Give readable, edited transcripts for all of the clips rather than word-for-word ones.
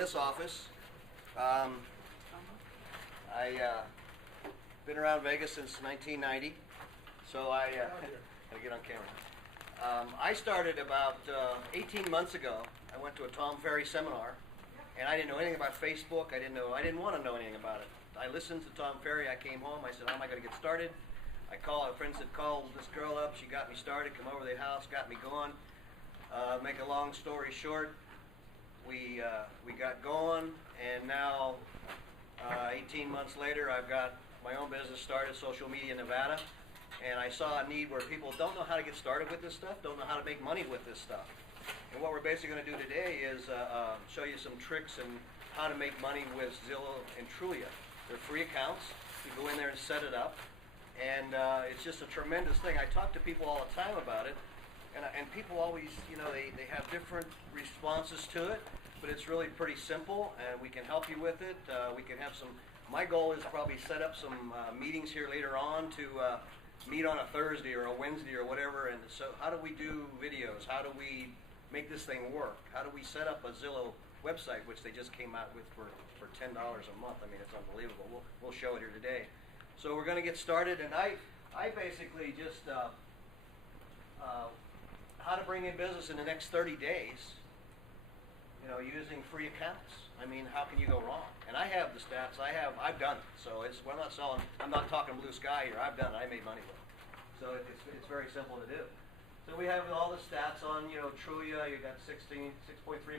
this office. I been around Vegas since 1990, so I gotta get on camera. I started about 18 months ago. I went to a Tom Ferry seminar, and I didn't know anything about Facebook. I didn't want to know anything about it. I listened to Tom Ferry. I came home. I said, "How am I going to get started?" A friend said, "Call this girl up." She got me started. Come over to the house, got me going. Make a long story short, we got going, and now 18 months later, I've got my own business started, Social Media Nevada, and I saw a need where people don't know how to get started with this stuff, don't know how to make money with this stuff. And what we're basically going to do today is show you some tricks and how to make money with Zillow and Trulia. They're free accounts. You go in there and set it up, and it's just a tremendous thing. I talk to people all the time about it, and people always, they have different responses to it, but it's really pretty simple, and we can help you with it. We can have some. My goal is to probably set up some meetings here later on to meet on a Thursday or a Wednesday or whatever. And so, how do we do videos? How do we make this thing work? How do we set up a Zillow website, which they just came out with for $10 a month? I mean, it's unbelievable. We'll show it here today. So we're going to get started, and I basically just how to bring in business in the next 30 days, using free accounts. I mean, how can you go wrong? And I have the stats. I've done it. So we're not selling. I'm not talking blue sky here. I've done it. I made money with it. So it's very simple to do. So we have all the stats on, Trulia. You got 6.3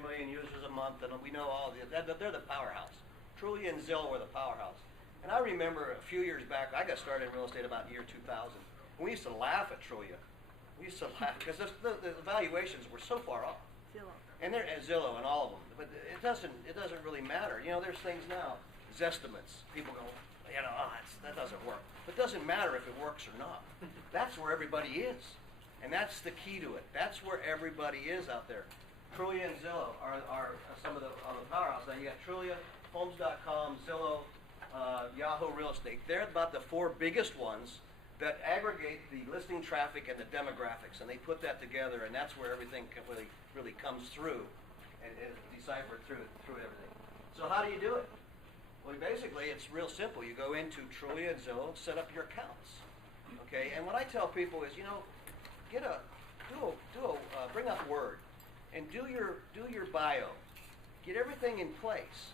million users a month, and we know all they're the powerhouse. Trulia and Zillow are the powerhouse. And I remember a few years back, I got started in real estate about year 2000. And we used to laugh at Trulia. We used to laugh because the valuations were so far off. Zillow. And they're at Zillow and all of them, but it doesn't really matter. There's things now, Zestimates. People go, that doesn't work. But it doesn't matter if it works or not. That's where everybody is, and that's the key to it. That's where everybody is out there. Trulia and Zillow are some of the powerhouse. Now you got Trulia, Homes.com, Zillow, Yahoo Real Estate. They're about the four biggest ones that aggregate the listing traffic and the demographics, and they put that together, and that's where everything really comes through and is deciphered through everything. So how do you do it? Well, basically, it's real simple. You go into Trulia and Zillow, set up your accounts. Okay, and what I tell people is, bring up Word, and do your bio, get everything in place,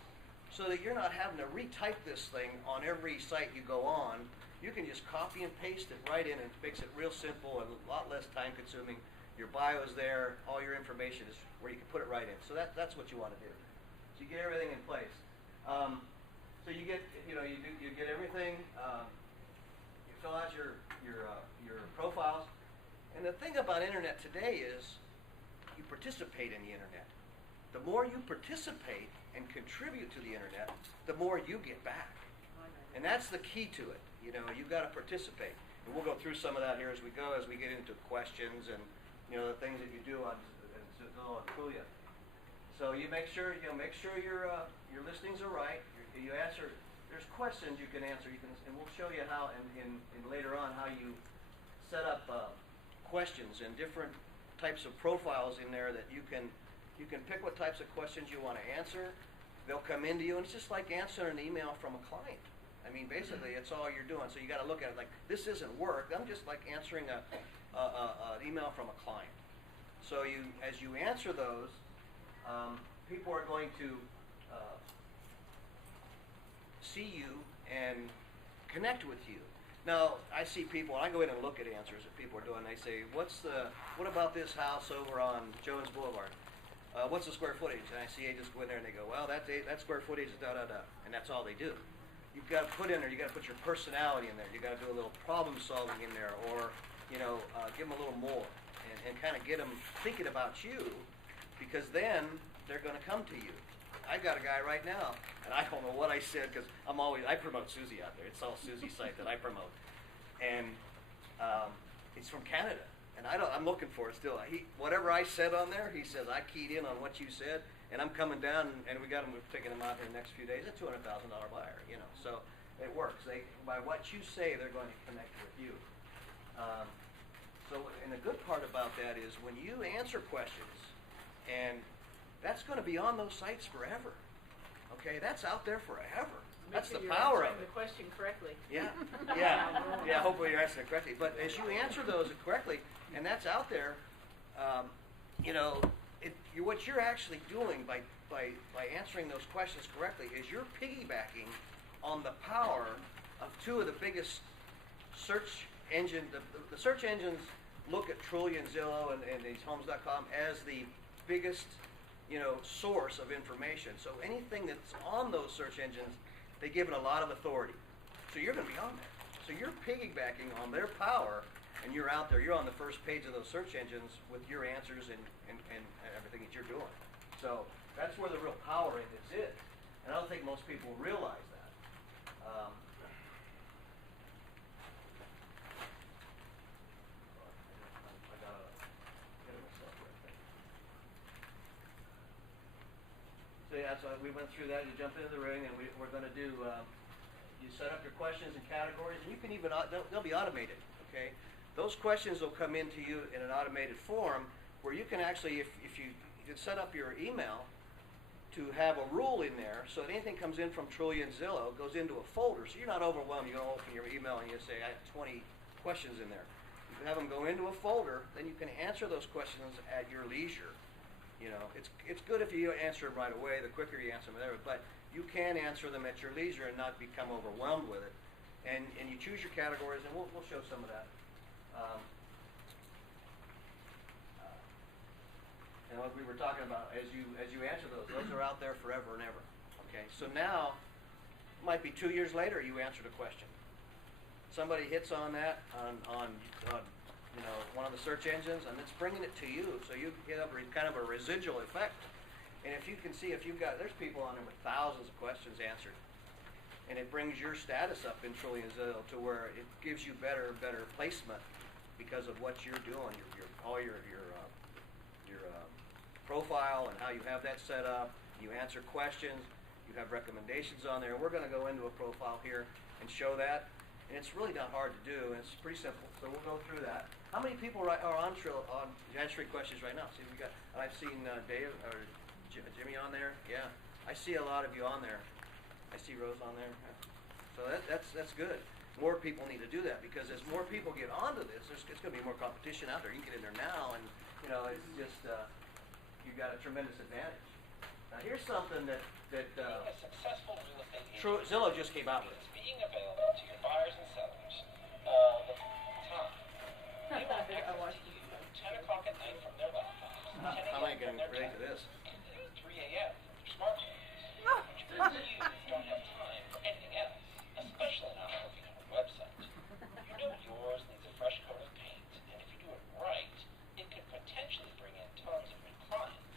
so that you're not having to retype this thing on every site you go on. You can just copy and paste it right in, and it makes it real simple and a lot less time consuming. Your bio is there, all your information is where you can put it right in. So that's what you want to do. So you get everything in place. So you get you get everything. You fill out your profiles, and the thing about internet today is you participate in the internet. The more you participate and contribute to the internet, the more you get back. And that's the key to it. You've got to participate. And we'll go through some of that here as we go, as we get into questions and the things that you do on Trulia. So you make sure your listings are right. You answer. There's questions you can answer. And we'll show you how in later on how you set up questions and different types of profiles in there that you can pick what types of questions you want to answer. They'll come into you, and it's just like answering an email from a client. I mean, basically, it's all you're doing. So you got to look at it like, this isn't work. I'm just like answering an email from a client. So as you answer those, people are going to see you and connect with you. Now, I see people, I go in and look at answers that people are doing. They say, what about this house over on Jones Boulevard? What's the square footage? And I see agents go in there and they go, well, that square footage is da-da-da. And that's all they do. You've got to put in there, you've got to put your personality in there. You've got to do a little problem solving in there, or, give them a little more and kind of get them thinking about you, because then they're going to come to you. I got a guy right now, and I don't know what I said, because I promote Susie out there. It's all Susie's site that I promote. And he's from Canada, and I'm looking for it still. Whatever I said on there, he says, I keyed in on what you said, and I'm coming down, and we're taking him out here in the next few days. A $200,000 buyer, So it works. By what you say, they're going to connect with you. And the good part about that is when you answer questions, and that's going to be on those sites forever. Okay, that's out there forever. Make That's sure the you're power of answering it. the question correctly. Yeah, yeah. Hopefully you're answering it correctly. But as you answer those correctly, and that's out there, you know, what you're actually doing by answering those questions correctly is you're piggybacking on the power of two of the biggest search engine. The search engines look at Trulia and Zillow and these homes.com as the biggest, you know, source of information. So anything that's on those search engines, they give it a lot of authority. So you're going to be on there. So you're piggybacking on their power, and you're out there. You're on the first page of those search engines with your answers and everything that you're doing. So that's where the real power in this is. And I don't think most people realize that. I got ahead of myself right there. So yeah, so we went through that. You jump into the ring, and we're going to do. You set up your questions and categories, and you can even they'll be automated. Okay, those questions will come into you in an automated form where you can actually, if you set up your email to have a rule in there, so that anything comes in from Trulia and Zillow goes into a folder, so you're not overwhelmed. You don't open your email and you say, I have 20 questions in there. You have them go into a folder, then you can answer those questions at your leisure. You know, it's good if you answer them right away. The quicker you answer them, the better. But you can answer them at your leisure and not become overwhelmed with it. And you choose your categories, and we'll show some of that. And what we were talking about, as you answer those are out there forever and ever. Okay, so now, it might be 2 years later, you answered a question. Somebody hits on that on you know, one of the search engines, and it's bringing it to you, so you get kind of a residual effect. And if you can see, there's people on there with thousands of questions answered, and it brings your status up in Trulia and Zillow to where it gives you better placement because of what you're doing, all your profile and how you have that set up. You answer questions, you have recommendations on there. We're going to go into a profile here and show that, and it's really not hard to do, and it's pretty simple. So we'll go through that. How many people are on answering questions right now? See, I've seen Dave or Jimmy on there. Yeah, I see a lot of you on there. I see Rose on there. Yeah. So that's good. More people need to do that, because as more people get onto this, it's going to be more competition out there. You can get in there now, and you know, it's just you've got a tremendous advantage. Now here's something that Being a successful real estate agent Zillow just came out with. means being available to your buyers and sellers all the time. They want access to you at 10 o'clock at night from their laptops, 10 I'm not a.m. from getting their ready to tablets, this. 3 a.m. from their smartphones. Which means you don't have time for anything else, especially not working on a website. You know yours needs a fresh coat of paint, and if you do it right, it could potentially bring in tons of new clients.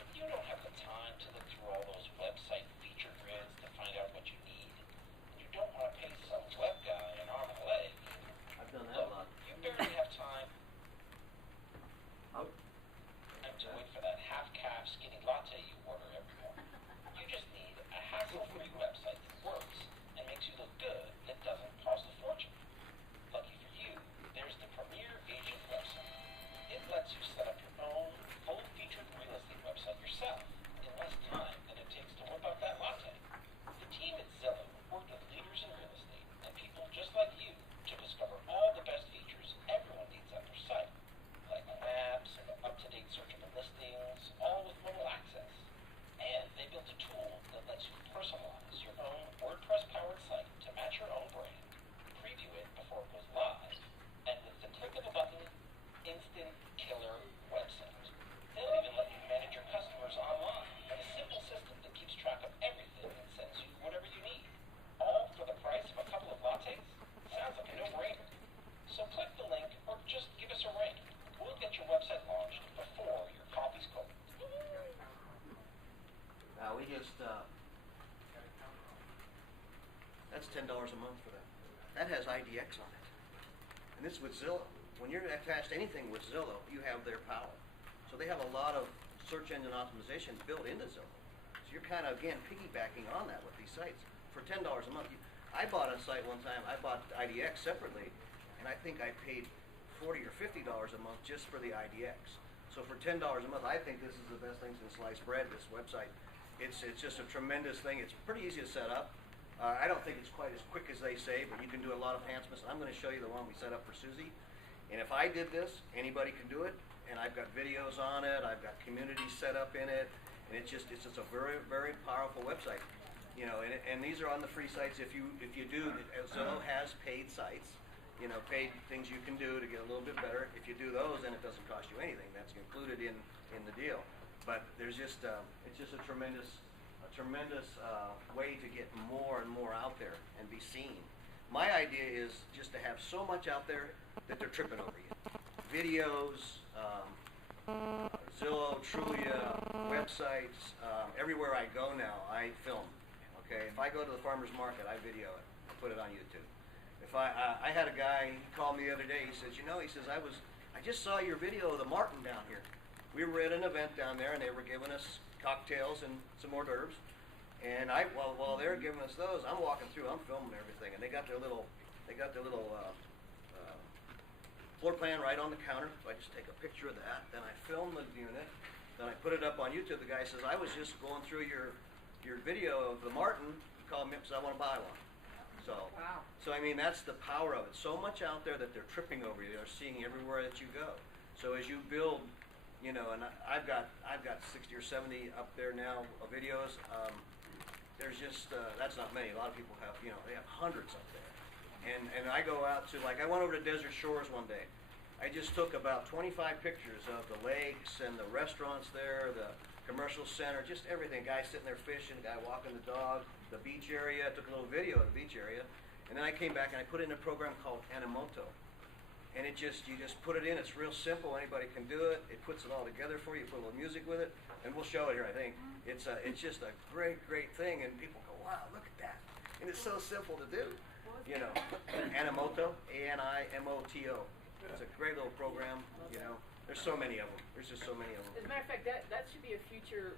But you don't have the time to look through all those website feature grids to find out what you need. You don't want to pay some web guy an arm and a leg. I've done that Look, a lot. you barely have time Oh, to wait for that half-calf skinny latte you order every morning. You just need a hassle-free website that works and makes you look good and doesn't cost a fortune. Lucky for you, there's the Premier Agent website. It lets you set up your own full-featured real estate website yourself in less time than it takes to whip up that latte. The team at Zillow worked with leaders in real estate and people just like you to discover all the best features everyone needs on their site, like maps and up-to-date searchable listings, all with mobile access. And they built a tool that lets you personalize your own WordPress-powered site to match your own brand, preview it before it goes live, and with the click of a button, instant killer website. They'll even let you manage your customers online with a simple system that keeps track of everything and sends you whatever you need. All for the price of a couple of lattes? Sounds like a no-brainer. So click the link or just give us a ring. We'll get your website launched before your coffee's cold. now we just that's $10 a month for that. That has IDX on it, and this is with Zillow. When you're attached to anything with Zillow, you have their power. So they have a lot of search engine optimization built into Zillow. So you're kind of, again, piggybacking on that with these sites. For $10 a month, I bought a site one time, I bought IDX separately, and I think I paid $40 or $50 a month just for the IDX. So for $10 a month, I think this is the best thing since sliced bread, this website. it's just a tremendous thing. It's pretty easy to set up. I don't think it's quite as quick as they say, but you can do a lot of enhancements. I'm going to show you the one we set up for Susie. And if I did this, anybody can do it. And I've got videos on it. I've got communities set up in it. And it's just a very, very powerful website. You know, and these are on the free sites. If you do, Zillow has paid sites. You know, paid things you can do to get a little bit better. If you do those, then it doesn't cost you anything. That's included in the deal. But there's just it's just a tremendous way to get more and more out there and be seen. My idea is just to have so much out there that they're tripping over you. Videos, Zillow, Trulia, websites, everywhere I go now, I film. Okay, if I go to the farmer's market, I video it, I put it on YouTube. If I had a guy, he called me the other day, he says, you know, he says, I just saw your video of the martin down here. We were at an event down there and they were giving us cocktails and some hors d'oeuvres. And while they were giving us those, I'm walking through, I'm filming everything, and they got their little floor plan right on the counter. So I just take a picture of that, then I film the unit, then I put it up on YouTube. The guy says, I was just going through your video of the martin. He called me up and said, I want to buy one. So, wow. So I mean, that's the power of it. So much out there that they're tripping over you. They're seeing everywhere that you go. So as you build, you know, and I've got 60 or 70 up there now of videos. There's just that's not many. A lot of people have, you know, they have hundreds up there. And I go out to, like, I went over to Desert Shores one day. I just took about 25 pictures of the lakes and the restaurants there, the commercial center, just everything. Guy sitting there fishing, guy walking the dog, the beach area. I took a little video of the beach area. And then I came back and I put in a program called Animoto. And you just put it in. It's real simple. Anybody can do it. It puts it all together for you. You put a little music with it, and we'll show it here. I think it's just a great thing. And people go, wow, look at that. And it's so simple to do. You know, Animoto, Animoto. It's a great little program. You know, there's so many of them. There's just so many of them. As a matter of fact, that should be a future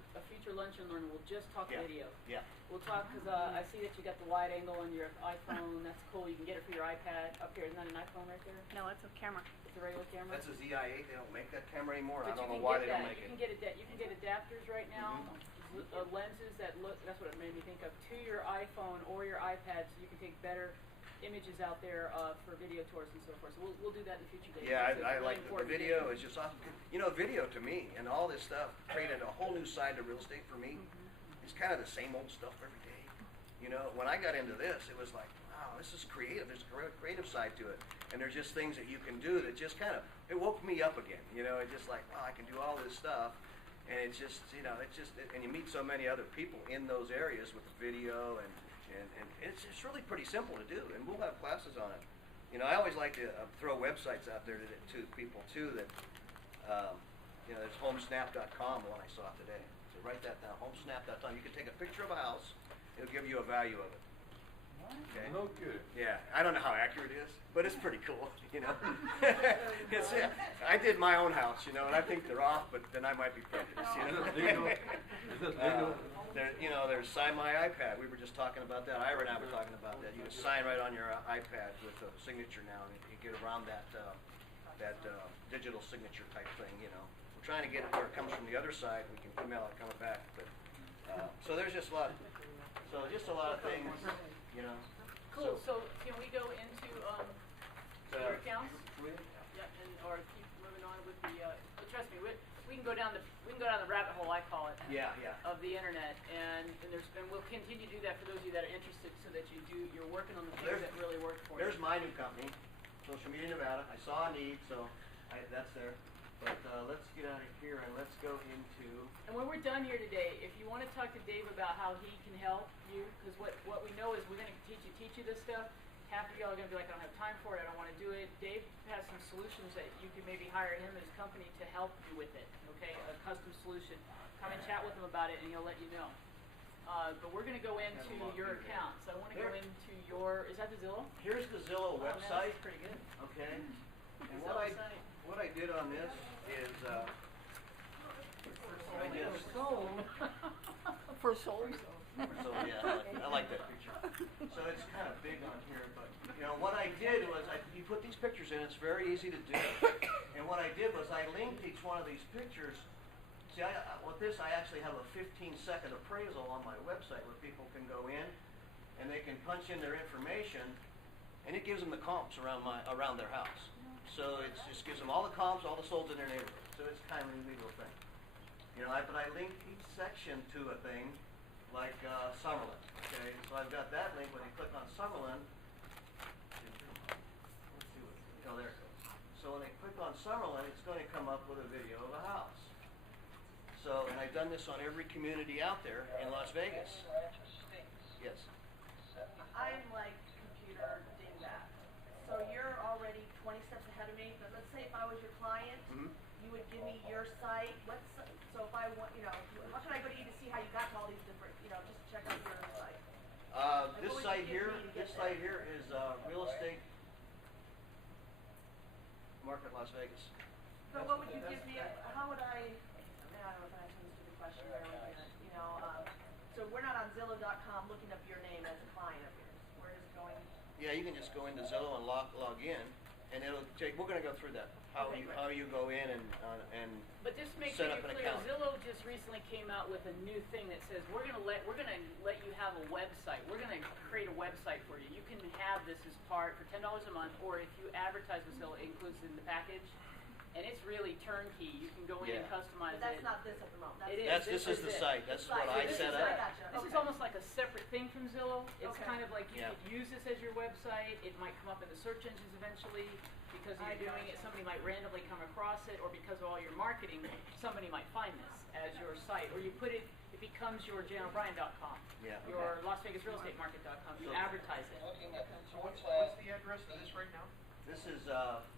lunch and learn. We'll just talk video. Yeah. We'll talk because I see that you got the wide angle on your iPhone. That's cool. You can get it for your iPad up here. Isn't that an iPhone right there? No, it's a camera. It's a regular camera. That's a ZI-8. They don't make that camera anymore. But I don't know why they don't make it. it. You can get adapters right now. Lenses that look. That's what it made me think of. To your iPhone or your iPad, so you can take better images out there for video tours and so forth. So we'll do that in the future days. Yeah, I like the video is just awesome. You know, video to me and all this stuff created a whole new side to real estate for me. It's kind of the same old stuff every day. You know, when I got into this, it was like, wow, this is creative. There's a creative side to it. And there's just things that you can do that just kind of, it woke me up again. You know, it's just like, wow, I can do all this stuff. And it's just, you know, and you meet so many other people in those areas with the video and it's really pretty simple to do, and we'll have classes on it. You know, I always like to throw websites out there to people too that, you know, there's homesnap.com, the one I saw today. So write that down, homesnap.com. You can take a picture of a house, it'll give you a value of it. Okay. No good. Yeah, I don't know how accurate it is, but it's pretty cool, you know. I did my own house, you know, and I think they're off, but then I might be prejudiced, you know. There's Sign My iPad. We were just talking about that. Ira and I were talking about that. You can sign right on your iPad with a signature now, and you get around that digital signature type thing, you know. We're trying to get it where it comes from the other side. We can email it coming back, but so there's just a lot. So just a lot of things, you know. Cool. So can we go into your accounts? Yeah, or keep moving on with the. Trust me, we can go down the rabbit hole, I call it. Yeah. Of the internet, and we'll continue to do that for those of you that are interested, so that you're working on the things that really work for you. There's my new company, Social Media Nevada. I saw a need, so that's there. But let's get out of here and let's go into. And when we're done here today, if you want to talk to Dave about how he can help you, because what we know is we're going to teach you this stuff. Half of y'all are going to be like, I don't have time for it, I don't want to do it. Dave has some solutions that you can maybe hire him and his company to help you with it, okay? A custom solution. Come and chat with him about it and he'll let you know. But we're going to go into your account. So I want to go into your, is that the Zillow? Here's the Zillow website. That's pretty good. Okay. And what I did on this is For souls. So yeah, I like that picture. So it's kind of big on here, but you know what I did was you put these pictures in. It's very easy to do. And what I did was I linked each one of these pictures See, with this, I actually have a 15-second appraisal on my website where people can go in and they can punch in their information, and it gives them the comps around their house. So it just gives them all the comps, all the solds in their neighborhood. So it's kind of a neat little thing. You know, but I link each section to a thing, like Summerlin. Okay, so I've got that link. When you click on Summerlin, let's see what, oh, there it goes. So when they click on Summerlin, it's going to come up with a video of a house. So, and I've done this on every community out there in Las Vegas. Yes. I'm like computer dingbat. So you're already 20 steps ahead of me. But let's say if I was your client, you would give me your site. So if I want, you know, how should I go to you to see how you got to all these different, you know, just check out your site? This site here is real estate market Las Vegas. But what would you give me? How would I don't know if I answered this question very well. You know, so we're not on Zillow.com looking up your name as a client of yours. We're just going. Yeah, you can just go into Zillow and log in, and it'll take. We're going to go through that. How you go in and But just make set sure up you're an clear. account. Zillow just recently came out with a new thing that says we're gonna let you have a website. We're gonna create a website for you. You can have this as part for $10 a month, or if you advertise with Zillow, it includes in the package. And it's really turnkey. You can go in and customize But it. that's not this at the moment. It is. This is the site. That's what I set up. This is almost like a separate thing from Zillow. It's kind of like you Yeah. could use this as your website. It might come up in the search engines eventually because you're doing it. Somebody might randomly come across it, or because of all your marketing, somebody might find this as your site. Or you put it, it becomes your JanO'Brien.com, your LasVegasRealEstateMarket.com. You advertise it. So what's the address of this right now? This is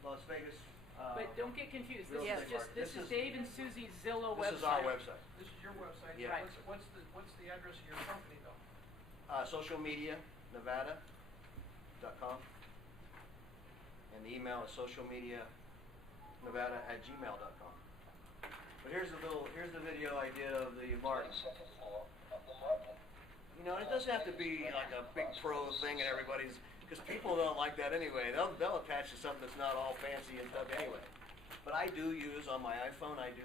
Las Vegas. But don't get confused. Real This is estate just market. this is Dave and Susie's Zillow website. This is our website. This is your website. Yeah. Right. What's the address of your company though? SocialMediaNevada.com, and the email is socialmedianevada@gmail.com. But here's the video I did of the market. You know, it doesn't have to be like a big pro thing and everybody's, because people don't like that anyway. They'll attach to something that's not all fancy and stuff anyway. But I do use on my iPhone. If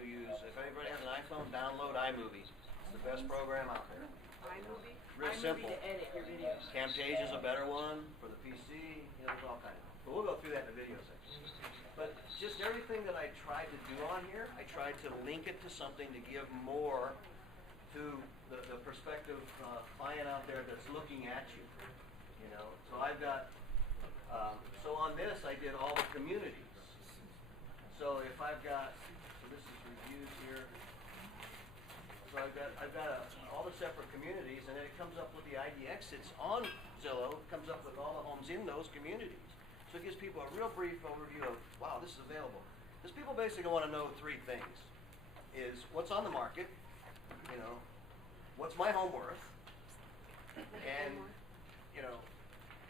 anybody has an iPhone, download iMovie. It's the best program out there. iMovie? Real simple. To edit your videos. Camtasia is a better one for the PC. You know, there's all kinds of. But we'll go through that in the video section. But just everything that I tried to do on here, I tried to link it to something to give more to the prospective client out there that's looking at you. You know, so I've got. So on this, I did all the communities. So if I've got, so this is reviews here. So I've got all the separate communities, and then it comes up with the IDX. It's on Zillow. It comes up with all the homes in those communities. So it gives people a real brief overview of, wow, this is available. Because people basically want to know three things: is what's on the market, you know, what's my home worth, and you know,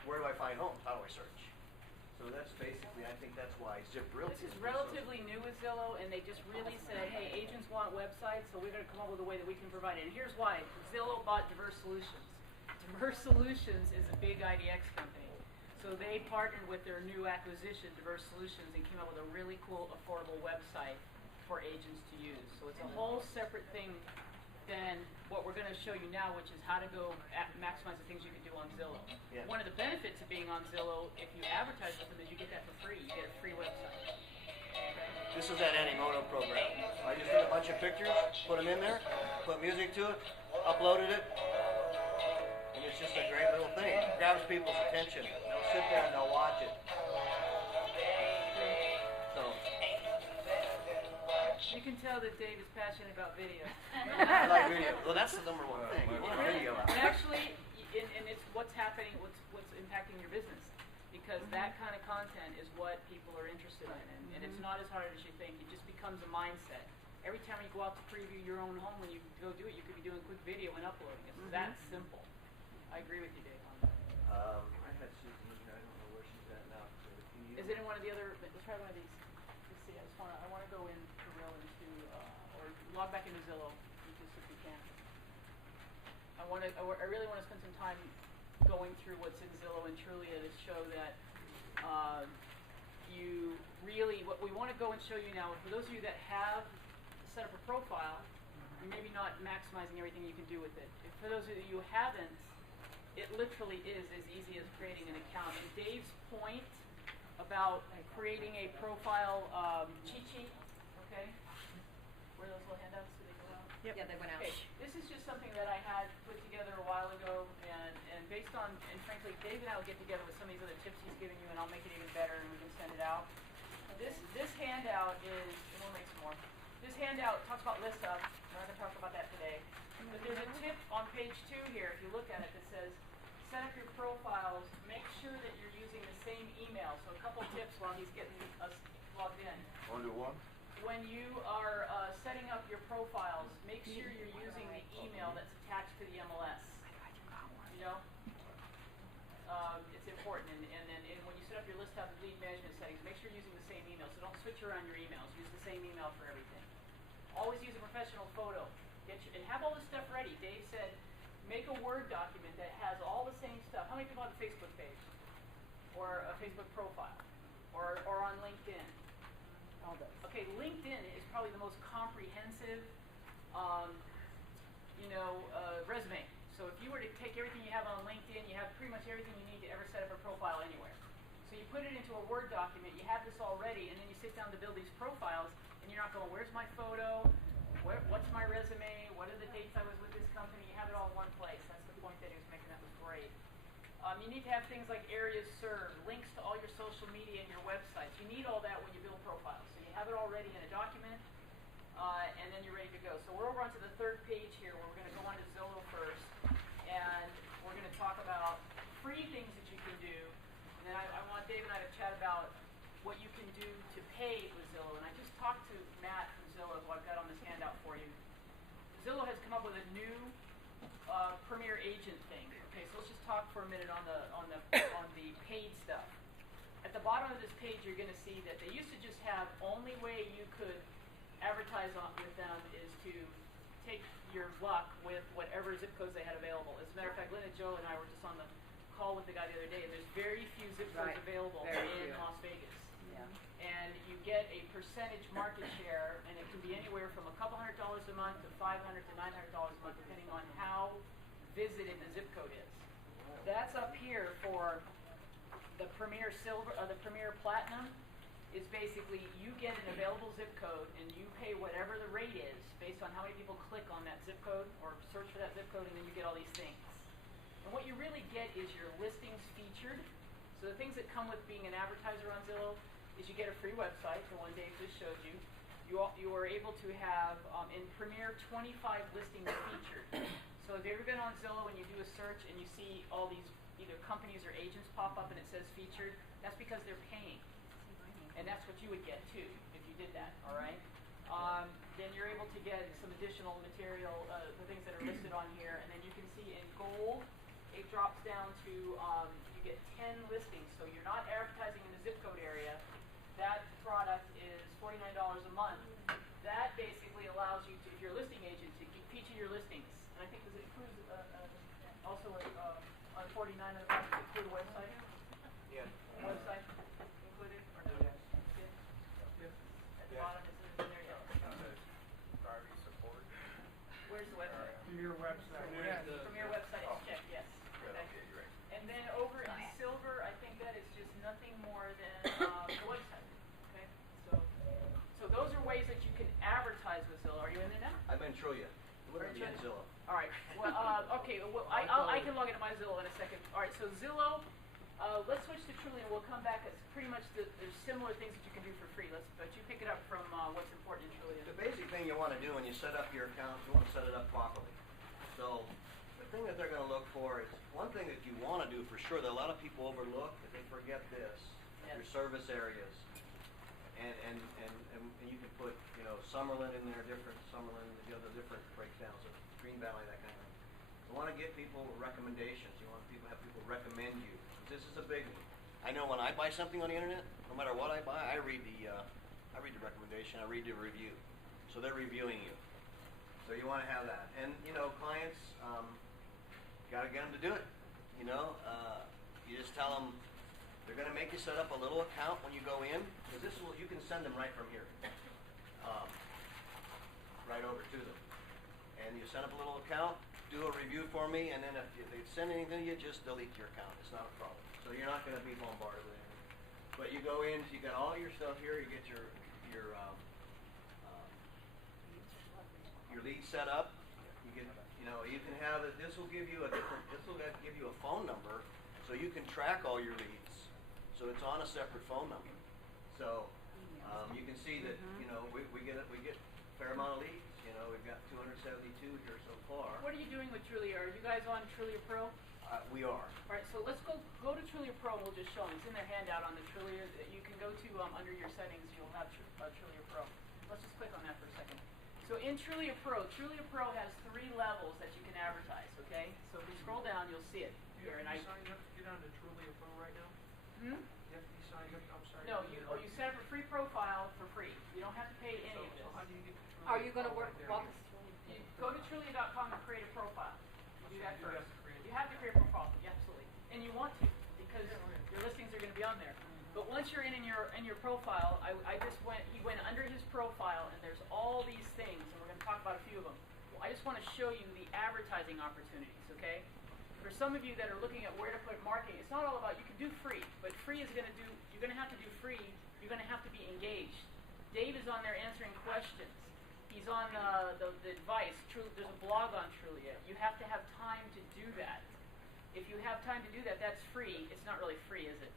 where do I find homes? How do I search? So that's basically, I think that's why Zip Realty. This is relatively new with Zillow, and they just really said, hey, agents want websites, so we're going to come up with a way that we can provide it. And here's why. Zillow bought Diverse Solutions. Diverse Solutions is a big IDX company. So they partnered with their new acquisition, Diverse Solutions, and came up with a really cool, affordable website for agents to use. So it's a whole separate thing than what we're going to show you now, which is how to go maximize the things you can do on Zillow. Yeah. One of the benefits of being on Zillow, if you advertise with them, is you get that for free. You get a free website. Okay? This is that Animoto program. I just took a bunch of pictures, put them in there, put music to it, uploaded it, and it's just a great little thing. It grabs people's attention. They'll sit there and they'll watch it. So. You can tell that Dave is passionate about video. I like video. Well, that's the number one thing. You want a video out. And actually, and it's what's happening, what's impacting your business. Because that kind of content is what people are interested in. And it's not as hard as you think. It just becomes a mindset. Every time you go out to preview your own home, when you go do it, you could be doing quick video and uploading. It's that simple. I agree with you, Dave, on that. I had Susan in here. I don't know where she's at now. Is it in one of the other, let's try one of these. Let's see, I want to go in for real into, or log back into Zillow, just if you can. I really want to spend some time going through what's in Zillow and Trulia to show that you really, what we want to go and show you now, for those of you that have set up a profile, you're maybe not maximizing everything you can do with it. For those of you who haven't, it literally is as easy as creating an account. And Dave's point about creating a profile cheat sheet, okay? Where are those little handouts? Do they go out? Yep. Yeah, they went out. Okay, this is just something that I had put together a while ago, and based on, and frankly, Dave and I will get together with some of these other tips he's giving you, and I'll make it even better, and we can send it out. This handout is, and we'll make some more. This handout talks about list up. We're not going to talk about that today. But there's a tip on page 2 here, if you look at it, that says, set up your profiles, make sure that you're using the same email. So a couple tips while he's getting us logged in. Under one? When you are setting up your profiles, make sure you're using the email that's attached to the MLS. You know? It's important. And then when you set up your list tab and lead management settings, make sure you're using the same email. So don't switch around your emails. Use the same email for everything. Always use a professional photo. And have all this stuff ready. Dave said, make a Word document that has all the same stuff. How many people have a Facebook page? Or a Facebook profile? Or on LinkedIn? All those. Okay, LinkedIn is probably the most comprehensive, resume. So if you were to take everything you have on LinkedIn, you have pretty much everything you need to ever set up a profile anywhere. So you put it into a Word document, you have this all ready, and then you sit down to build these profiles, and you're not going, where's my photo? What's my resume? What are the dates I was with this company? You have it all in one place. That's the point that he was making. That was great. You need to have things like areas served, links to all your social media and your websites. You need all that when you build profiles. So you have it already in a document, and then you're ready to go. So we're over onto the 3rd page here, where we're going to go on to Zillow first, and we're going to talk about free things that you can do. And then I want Dave and I to chat about what you can do to pay with Zillow. And I just talked to Matt from Zillow, who I've got on this handout for you. Zillow has come up with a new Premier Agent thing. Okay, so let's just talk for a minute on the paid stuff. At the bottom of this page, you're going to see that they used to just have only way you could advertise with them is to take your luck with whatever zip codes they had available. As a matter of fact, Lynn and Joe and I were just on the call with the guy the other day, and there's very few zip codes available in Las Vegas. And you get a percentage market share, and it can be anywhere from a couple $100 a month to $500 to $900 a month, depending on how visited the zip code is. That's up here for the Premier Silver or the Premier Platinum. Is basically you get an available zip code, and you pay whatever the rate is based on how many people click on that zip code or search for that zip code, and then you get all these things. And what you really get is your listings featured. So the things that come with being an advertiser on Zillow is you get a free website, the one Dave just showed you. You are able to have, in Premier, 25 listings featured. So have you ever been on Zillow and you do a search and you see all these either companies or agents pop up and it says featured? That's because they're paying. And that's what you would get too, if you did that, all right? Then you're able to get some additional material, the things that are listed on here, and then you can see in gold, it drops down to, you get 10 listings, so you're not advertising in the zip code area. That product is $49 a month. That basically allows you to, if you're a listing agent, to feature your listings. And I think does it include also on 49 of the box, does it include a website? Yeah. Website included or no? Yes. Yes. At the bottom, it's in there, yeah. Priority support. Where's the website? Your website. Premier website is checked, yes. Good, Okay. okay, you're right. And then over in silver, I think that is just nothing more than the website. Okay, so those are ways that you can advertise with Zillow. Are you in there now? I'm in Trulia. What are you in Zillow? All right. Well, okay. Well, I can log into my Zillow in a second. All right. So Zillow. Let's switch to Trulia, and we'll come back. It's pretty much there's similar things that you can do for free. But you pick it up from what's important in Trulia. The basic thing you want to do when you set up your account, you want to set it up properly. So the thing that they're going to look for is one thing that you want to do for sure that a lot of people overlook is they forget this. Yes. Your service areas. And you can put, Summerlin in there, different Summerlin, the other different breakdowns of Green Valley, that kind of thing. You want to get people recommendations. You want people have people recommend you. This is a big one. I know when I buy something on the internet, no matter what I buy, I read the recommendation, I read the review. So they're reviewing you. So you want to have that. And clients, got to get them to do it. You just tell them they're going to make you set up a little account when you go in, because you can send them right from here. right over to them. And you set up a little account, do a review for me, and then if they send anything to you, just delete your account. It's not a problem. So you're not going to be bombarded with anything. But you go in, you got all your stuff here. You get your lead set up. You can, you can have it. This will give you a different. This will give you a phone number, so you can track all your leads. So it's on a separate phone number. So you can see that we get a fair amount of leads. We've got 272 here so far. What are you doing with Trulia? Are you guys on Trulia Pro? We are. All right, so let's go to Trulia Pro and we'll just show them. It's in their handout on the Trulia. You can go to under your settings, you'll have Trulia Pro. Let's just click on that for a second. So in Trulia Pro has 3 levels that you can advertise, okay? So if you scroll down, you'll see it You here. have to be signed up to get onto Trulia Pro right now? Hmm? You have to be signed up, I'm sorry. No, you set up a free profile for free. You don't have to pay any of this. So how do you get to Trulia? Are you gonna Pro walk right there? us through? You go to Trulia.com and create a profile. You do that You have first. to create You have to create a profile, yeah, absolutely. And you want to, because your listings are going to be on there. But once you're in your profile, he went under his profile, and there's all these things, and we're going to talk about a few of them. Well, I just want to show you the advertising opportunities, okay? For some of you that are looking at where to put marketing, it's not all about, you can do free, but free is you're going to have to do free, you're going to have to be engaged. Dave is on there answering questions. He's on the advice. There's a blog on Trulia. You have to have time to do that. If you have time to do that, that's free. It's not really free, is it?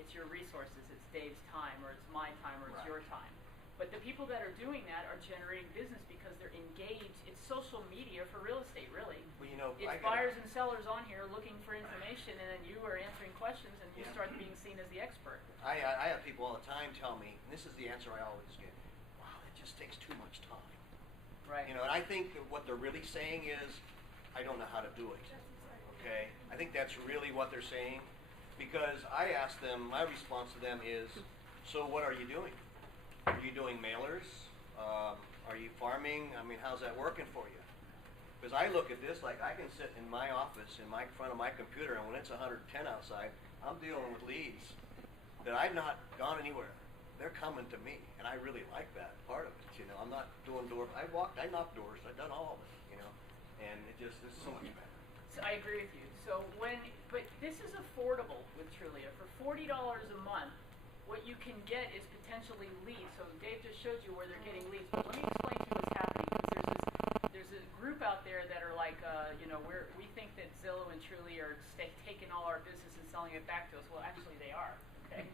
It's your resources. It's Dave's time, or it's my time, or it's your time. But the people that are doing that are generating business because they're engaged. It's social media for real estate, really. Well, It's buyers and sellers on here looking for information, and then you are answering questions, and you start being seen as the expert. I have people all the time tell me, and this is the answer I always get, wow, it just takes too much time. Right. And I think that what they're really saying is, I don't know how to do it. Okay? I think that's really what they're saying. Because I ask them, my response to them is, so what are you doing? Are you doing mailers? Are you farming? I mean, how's that working for you? Because I look at this like I can sit in my office in front of my computer, and when it's 110 outside, I'm dealing with leads that I've not gone anywhere. They're coming to me, and I really like that part of it. I'm not doing doors. I knock doors. I've done all of it. And it's so much better. So I agree with you. But this is affordable with Trulia. For $40 a month, what you can get is potentially leads. So Dave just showed you where they're getting leads. But let me explain to you what's happening. Because there's a group out there that are like, we think that Zillow and Trulia are taking all our business and selling it back to us. Well, actually they are. Okay.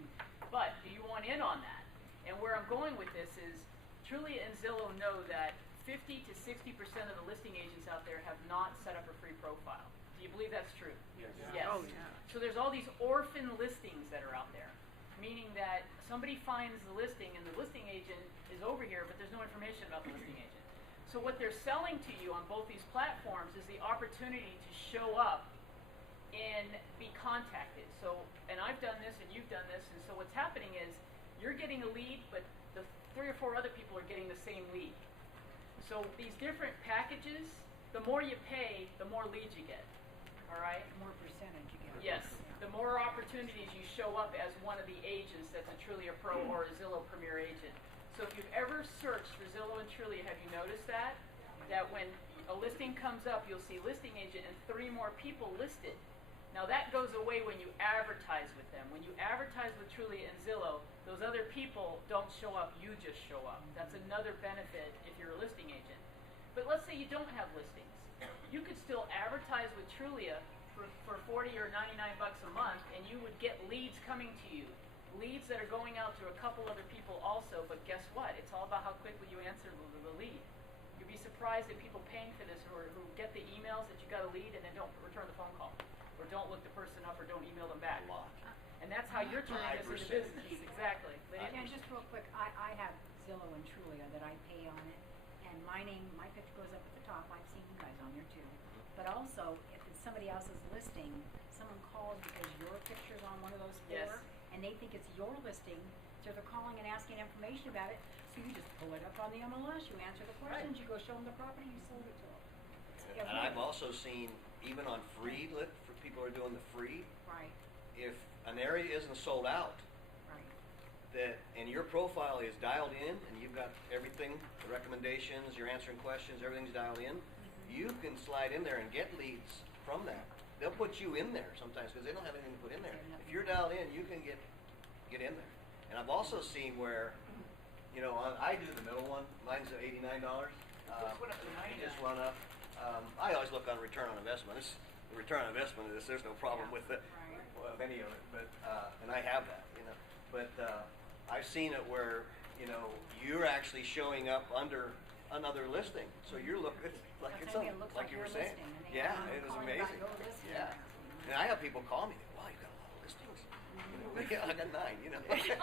But do you want in on that? And where I'm going with this is, Trulia and Zillow know that 50 to 60% of the listing agents out there have not set up a free profile. Do you believe that's true? Yes. Oh, yeah. So there's all these orphan listings that are out there, meaning that somebody finds the listing and the listing agent is over here, but there's no information about the listing agent. So what they're selling to you on both these platforms is the opportunity to show up and be contacted. So, and I've done this and you've done this, and so what's happening is you're getting a lead, but the 3 or 4 other people are getting the same lead. So these different packages, the more you pay, the more leads you get. All right? The more percentage you get. Yes. The more opportunities you show up as one of the agents that's a Trulia Pro or a Zillow Premier agent. So if you've ever searched for Zillow and Trulia, have you noticed that? That when a listing comes up, you'll see listing agent and 3 more people listed. Now that goes away when you advertise with them. When you advertise with Trulia and Zillow, those other people don't show up, you just show up. That's another benefit if you're a listing agent. But let's say you don't have listings. You could still advertise with Trulia for $40 or $99 a month, and you would get leads coming to you. Leads that are going out to a couple other people also, but guess what? It's all about how quickly you answer the lead. You'd be surprised at people paying for this who get the emails that you got a lead and then don't return the phone call, or don't look the person up, or don't email them back. A lot. And that's how you're turning this into 5%. business. Exactly. And just real quick, I have Zillow and Trulia that I pay on it, and my picture goes up at the top. I've seen you guys on there too. But also, if it's somebody else's listing, someone calls because your picture's on one of those 4, Yes. and they think it's your listing, so they're calling and asking information about it. So you just pull it up on the MLS, you answer the questions, you go show them the property, you sold it to them. And I've also seen, even on free, for people who are doing the free, Right, if an area isn't sold out, right. and your profile is dialed in, and you've got everything, the recommendations, you're answering questions, everything's dialed in, you can slide in there and get leads from that. They'll put you in there sometimes because they don't have anything to put in there. If you're dialed in, you can get in there. And I've also seen where, you know, I do the middle one. Mine's at $89. Just went up to It 99. just went up. I always look on return on investment. The return on investment is there's no problem with it, with any of it. But and I have that, you know. But I've seen it where, you know, you're actually showing up under another listing. So you're looking like They'll it's tell me it looks like like you were your saying. listing, and they Yeah, have it was calling about amazing. your listing. Yeah. And I have people call me. Wow, you got a lot of listings. Yeah, I got 9. You know. I was just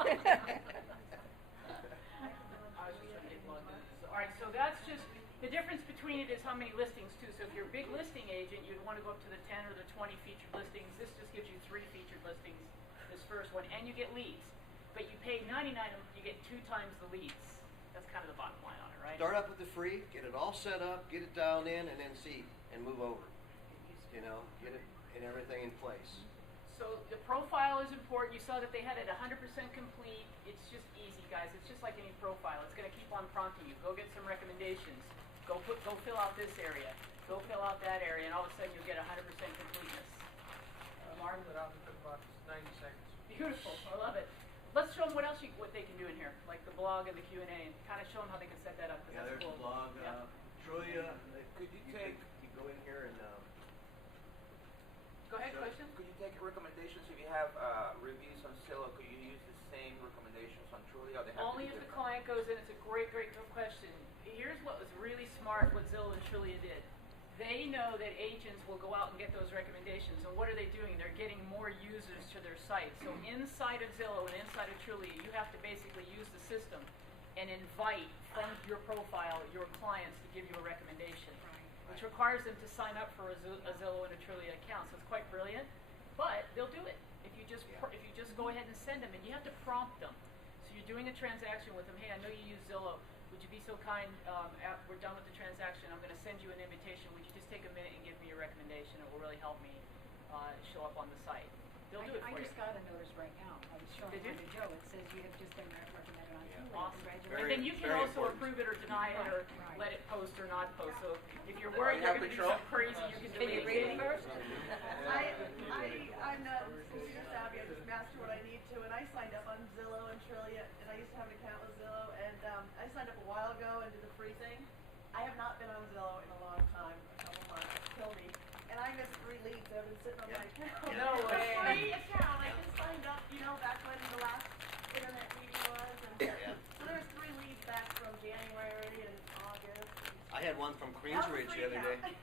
trying to get logged in. So, all right, so that's just, the difference between it is how many listings too. So if you're a big listing agent, you'd want to go up to the 10 or the 20 featured listings. This just gives you 3 featured listings, this first one, and you get leads. But you pay $99, you get 2 times the leads. That's kind of the bottom line on it, right? Start up with the free, get it all set up, get it dialed in, and then see and move over. You know, get it and everything in place. So the profile is important. You saw that they had it 100% complete. It's just easy, guys. It's just like any profile. It's going to keep on prompting you. Go get some recommendations. Go fill out this area. Go fill out that area, and all of a sudden you'll get 100% completeness. Mark? Put out in about 90 seconds. Beautiful. I love it. Let's show them what they can do in here, like the blog and the Q&A, and kind of show them how they can set that up. 'Cause Yeah, that's there's cool. the blog. Yeah. Trulia, Could you take- you go in here and Go ahead. Question. Could you take recommendations if you have reviews on Zillow? Could you use the same recommendations on Trulia? Or they have Only to if be the different? client goes in. It's a great question. Here's what was really smart, what Zillow and Trulia did. They know that agents will go out and get those recommendations. And what are they doing? They're getting more users to their site. So inside of Zillow and inside of Trulia, you have to basically use the system and invite from your profile your clients to give you a recommendation, which requires them to sign up for a Zillow and a Trulia account. So it's quite brilliant, but they'll do it if you just go ahead and send them, and you have to prompt them. So you're doing a transaction with them. Hey, I know you use Zillow. Would you be so kind? We're done with the transaction. I'm going to send you an invitation. Would you just take a minute and give me your recommendation? It will really help me show up on the site. They'll do it for I you. just got a notice right now. I was showing Did one you? to Joe. It says you have just been recommended on Trulia. Awesome. Congratulations. And then you can Very also important. approve it or deny it or Right. let it post or not post. So if you're worried you you're have going to do control? something crazy, you can Can you delete read it it. first? I'm not computer savvy. I just master what I need to, and I signed up on Zillow and Trulia, and I used to have an account with Zillow, and I signed up a while ago and did the free thing. I have not been on Zillow in a long time, a couple months. Kill me. And I missed 3 leads that have been sitting on my account. No way. Free account. I just signed up, you know, back when the last internet meeting was, and so there was 3 leads back from January and August. I had one from That was Queensridge free the other day. account.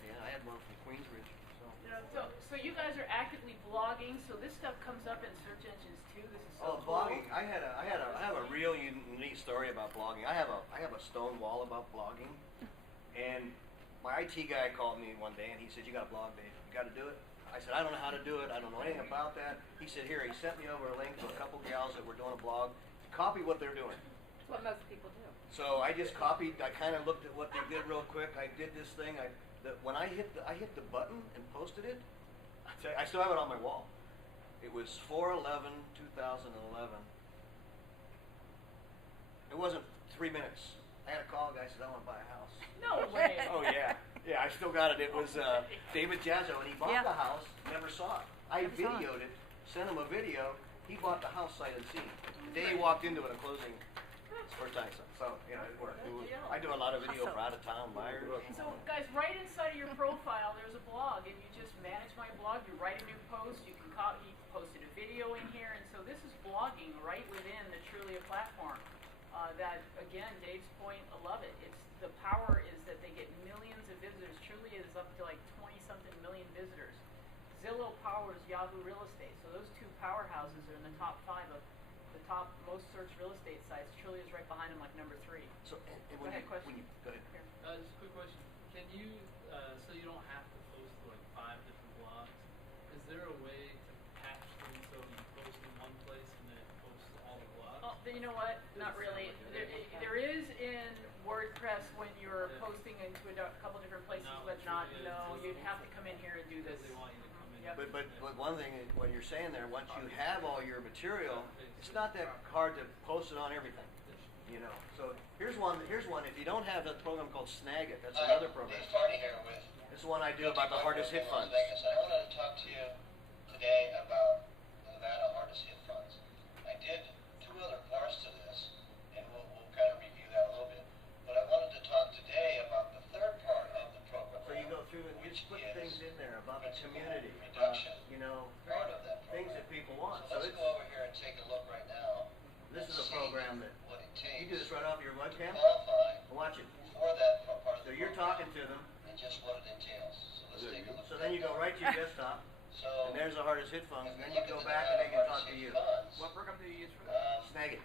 Yeah, I had one from Queensridge. So. You know, So you guys are actively blogging. So this stuff comes up in search engines too. This is so Oh, cool. blogging! I have a real unique story about blogging. I have a stone wall about blogging, and my IT guy called me one day and he said, "You got to blog, Dave. You got to do it." I said, "I don't know how to do it. I don't know anything about that." He said, "Here." He sent me over a link to a couple gals that were doing a blog. Copy what they're doing. That's what most people do. So I just copied. I kind of looked at what they did real quick. I did this thing. When I hit the button and posted it, I still have it on my wall. It was 4/11/2011. It wasn't 3 minutes. I had a call. A guy said, "I want to buy a house." No way. Oh yeah, I still got it. It was David Jazzo, and he bought the house. Never saw it. I videoed it. Sent him a video. He bought the house sight unseen. The day he walked into it, a closing. It's first time, so it worked. I do a lot of video for out of town buyers. So guys, right inside of your profile, there's a blog, and you just manage my blog. You write a new post. You can he posted a video in here, and so this is blogging right within the Trulia platform. That again, Dave's point, I love it. It's the power is that they get millions of visitors. Trulia is up to like 20-something million visitors. Zillow powers Yahoo Real Estate, so those 2 powerhouses are in the top 5 of the top most searched real estate sites. Trulia is right behind them, like number 3. So Go ahead, question. Go ahead. Here. Just a quick question. Can you, so you don't have to post to like 5 different blogs, is there a way to patch them so you post in one place and then post to all the blogs? Oh, you know what? Not really. There is in WordPress when you're posting into a couple different places, Not but not. Trulia, No, it's you'd have to come in here and do this. Because they want you to come in. Yep. But one thing, what you're saying there, once you have all your material, it's not that hard to post it on everything. You know, so here's one. If you don't have a program called Snag It, that's another program. Fahrny here with. This is one I do about the hardest hit funds. Vegas. I wanted to talk to you today about the Nevada hardest hit funds. I did 2 other parts to this, and we'll kind of review that a little bit. But I wanted to talk today about the third part of the program. So you go through and you just put things in there about the community, reduction. you know, Part of that program. things that people want. So let's it's, go over here and take a look right now. this and is a see program that what it you takes do this right off your to webcam. qualify Watch it. for that part of So the you're program talking to them. and just what it entails. So let's take a look. So at then you that. go right to your desktop, So and there's the hardest hit funds. if And we then you look go at the back and they can Nevada talk to hardest you. hit funds, What program do you use for that? Snag it.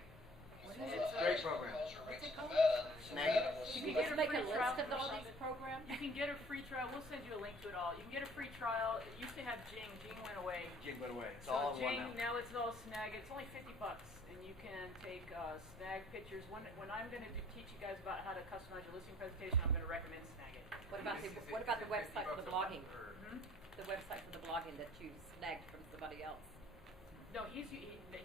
What one is of it? the Great highest program. foreclosure rates What's it in called? Nevada. Snag it. Nevada was You You can get just a make a free list trial of for all something. these programs? You can get a free trial. We'll send you a link to it all. You can get a free trial. It used to have Jing. Jing went away. Jig went away. It's So all in one Jing, now. now it's all Snag. It's only $50, and you can take Snag pictures. When I'm going to teach you guys about how to customize your listing presentation, I'm going to recommend Snag It. What about the website for the blogging? Hmm? The website for the blogging that you snagged from somebody else? No,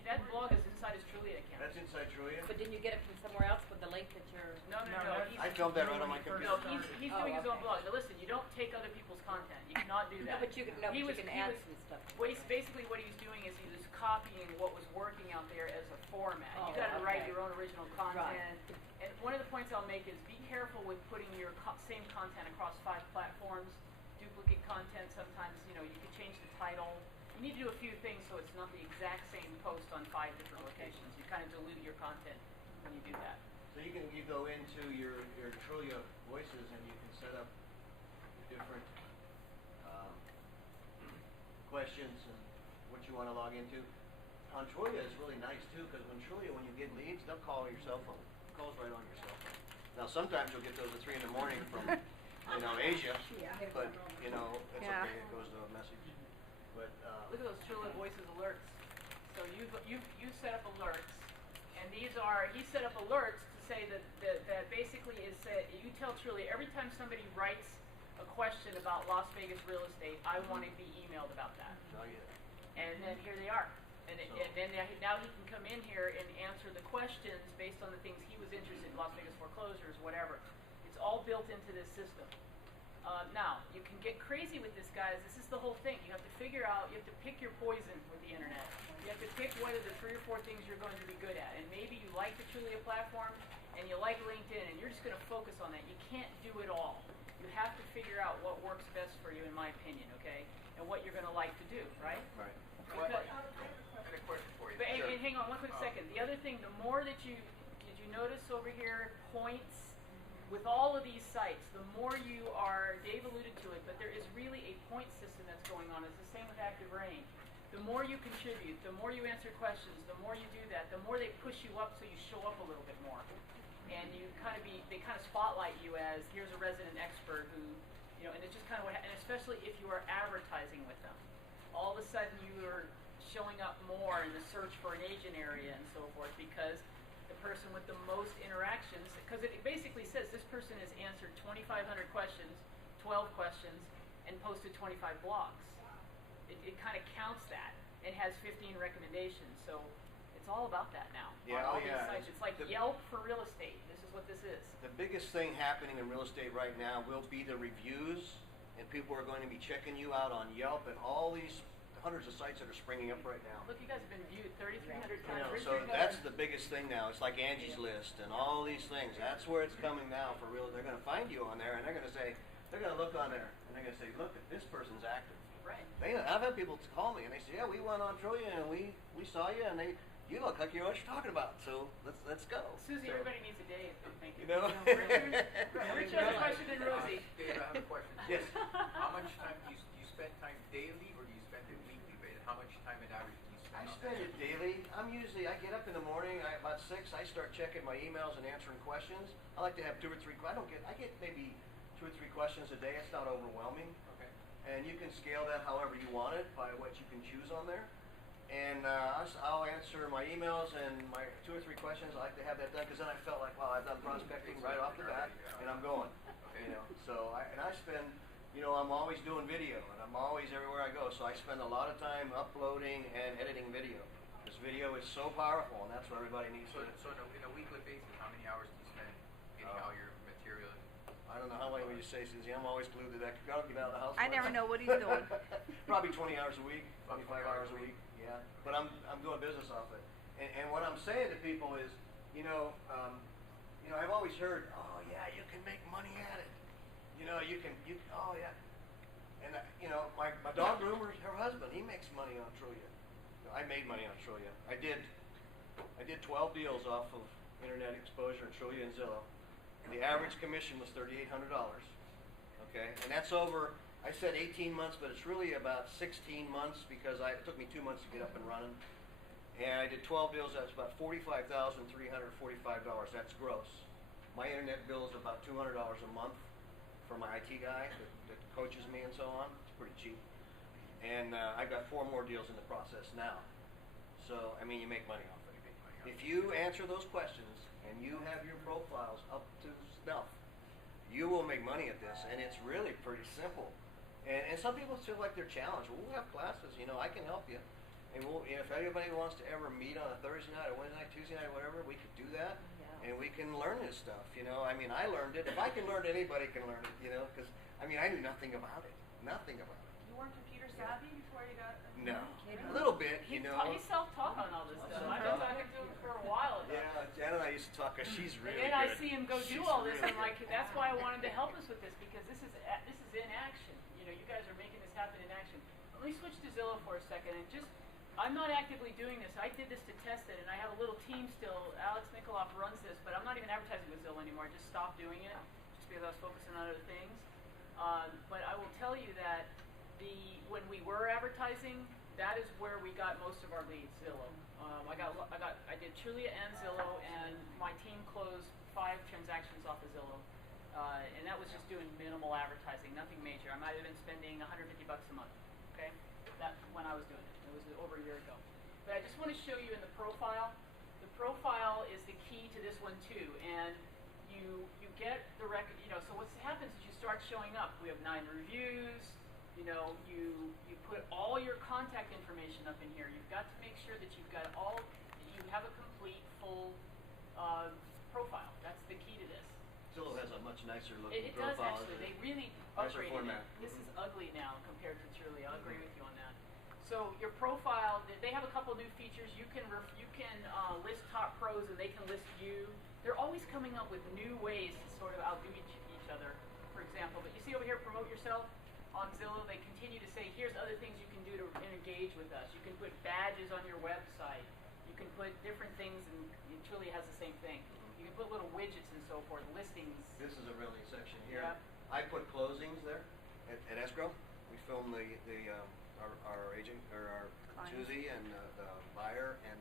that blog is inside his Trulia account. That's inside Trulia. But didn't you get it from somewhere else with the link that you're? No. I filmed that right on my computer. No, he's doing his own okay. blog. Now listen, you don't take other people's content. You cannot do No, that. but you can, add some stuff. Basically what he was doing is he was copying what was working out there as a format. You Oh, got to write okay. your own original content. And one of the points I'll make is be careful with putting your same content across 5 platforms. Duplicate content, sometimes, you can change the title. You need to do a few things so it's not the exact same post on 5 different locations. You kind of dilute your content when you do that. So you go into your Trulia voices and you can set up different questions and what you want to log into. On Trulia is really nice too, because when you get leads, they'll call your cell phone. It calls right on your cell phone. Now sometimes you'll get those at 3 in the morning from Asia, but it's Yeah. okay. It goes to a message. But Look at those Trulia Voices alerts. So you set up alerts, and he set up alerts to say that basically you tell Trulia every time somebody writes a question about Las Vegas real estate, I want to be emailed about that. now you. And then here they are. And then now he can come in here and answer the questions based on the things he was interested in, Las Vegas foreclosures, whatever. It's all built into this system. Now, you can get crazy with this, guys. This is the whole thing. You have to figure out, you have to pick your poison with the internet. You have to pick what are the 3 or 4 things you're going to be good at. And maybe you like the Trulia platform, and you like LinkedIn, and you're just going to focus on that. You can't do it all. You have to figure out what works best for you, in my opinion, okay? And what you're going to like to do, right? Right. Well, Because- I had a question for you. But and hang on one quick second. The other thing, the more that did you notice over here points with all of these sites? The more you are, Dave alluded to it, but there is really a point system that's going on. It's the same with Active Rain. The more you contribute, the more you answer questions, the more you do that, the more they push you up so you show up a little bit more, and they kind of spotlight you as here's a resident expert who, and it's just kind of and especially if you are advertising with them, all of a sudden you are showing up more in the search for an agent area and so forth because the person with the most interactions, because it basically says this person has answered 2,500 questions, 12 questions, and posted 25 blogs. It kind of counts that. It has 15 recommendations, so it's all about that now. Yeah, on all oh, these yeah. sites. It's like Yelp for real estate. This is what this is. The biggest thing happening in real estate right now will be the reviews, and people are going to be checking you out on Yelp and all these hundreds of sites that are springing up right now. Look, you guys have been viewed 3,300 You times. know, Richard, so go that's ahead. the biggest thing now. It's like Angie's List and all these things. That's where it's coming now for real. They're going to find you on there, and they're going to look on there, and they're going to say, look, this person's active. Right. I've had people call me, and they say, yeah, we went on Trulia, and we saw you, and you look like you know what you're talking about. So let's go. Susie, so, everybody needs a Dave. Thank you. You know? Richard has a question, and Rosie. Dave, I have a question. Yes. How much time do you spend time daily, or do you spend it weekly? How much time on average do you spend I on spend that? it daily. I get up in the morning, about 6, I start checking my emails and answering questions. I like to have 2 or 3, I get maybe 2 or 3 questions a day. It's not overwhelming. Okay. And you can scale that however you want it by what you can choose on there. And I'll answer my emails and my 2 or 3 questions. I like to have that done because then I felt like, wow, I've done prospecting right off the bat, and I'm going. Okay. So I spend you know, I'm always doing video, and I'm always everywhere I go, so I spend a lot of time uploading and editing video. This video is so powerful, and that's what everybody needs So, to. so in a weekly basis, how many hours do you spend getting all your material? I don't know how long would you say, Susie? I'm always glued to that. Gotta get out of the house. I never know what he's doing. Probably 20 hours a week, 25 20 hours a week. Yeah, but I'm doing business off it. And what I'm saying to people is, you know, I've always heard, oh yeah, you can make money at it. You know, oh yeah. And you know, my dog groomer, her husband, he makes money on Trulia. I made money on Trulia. I did 12 deals off of internet exposure in Trulia and Zillow. And the average commission was $3,800. Okay, and that's over. I said 18 months, but it's really about 16 months because it took me 2 months to get up and running. And I did 12 deals. That's about $45,345. That's gross. My internet bill is about $200 a month for my IT guy that coaches me and so on. It's pretty cheap. And I've got 4 more deals in the process now. So, I mean, you make money off it. If you answer those questions and you have your profiles up to snuff, you will make money at this. And it's really pretty simple. And some people feel like they're challenged. Well, we'll have classes. You know, I can help you. And if anybody wants to ever meet on a Thursday night or Wednesday night, Tuesday night, whatever, we could do that. Yeah. And we can learn this stuff. You know, I mean, I learned it. If I can learn it, anybody can learn it. You know, because I mean, I knew nothing about it. Nothing about it. You weren't computer savvy before you got. No, a little bit. You know. He's self-taught on all this stuff. I've been talking to him for a while. Yeah, Jan and I used to talk because she's really And then good. I see him go do She's all this. really I'm like, good. that's why I wanted to help us with this because this is in action. You know, you guys are making this happen in action. Let me switch to Zillow for a second and just. I'm not actively doing this. I did this to test it, and I have a little team still. Alex Nikoloff runs this, but I'm not even advertising with Zillow anymore. I just stopped doing it just because I was focusing on other things. But I will tell you that when we were advertising, that is where we got most of our leads. Zillow. I did Trulia and Zillow, and my team closed 5 transactions off of Zillow, and that was just doing minimal advertising, nothing major. I might have been spending $150 a month. Okay, that when I was doing it. It was over a year ago. But I just want to show you in the profile. The profile is the key to this one too. And you get the record, you know, so what happens is you start showing up. We have 9 reviews, you know, you put all your contact information up in here. You've got to make sure that you have a complete, full profile. That's the key to this. Zillow has a much nicer looking It does profile. actually. They really Nicer upgraded format. it. This is ugly now compared to Trulia. I'll agree with you on that. So your profile, they have a couple new features. You can list top pros and they can list you. They're always coming up with new ways to sort of outdo each other, for example. But you see over here, promote yourself on Zillow. They continue to say, here's other things you can do to engage with us. You can put badges on your website. You can put different things, and Trulia has the same thing. You can put little widgets and so forth, listings. This is a real neat section here. Yep. I put closings there at escrow. We filmed our agent or our Susie and the buyer and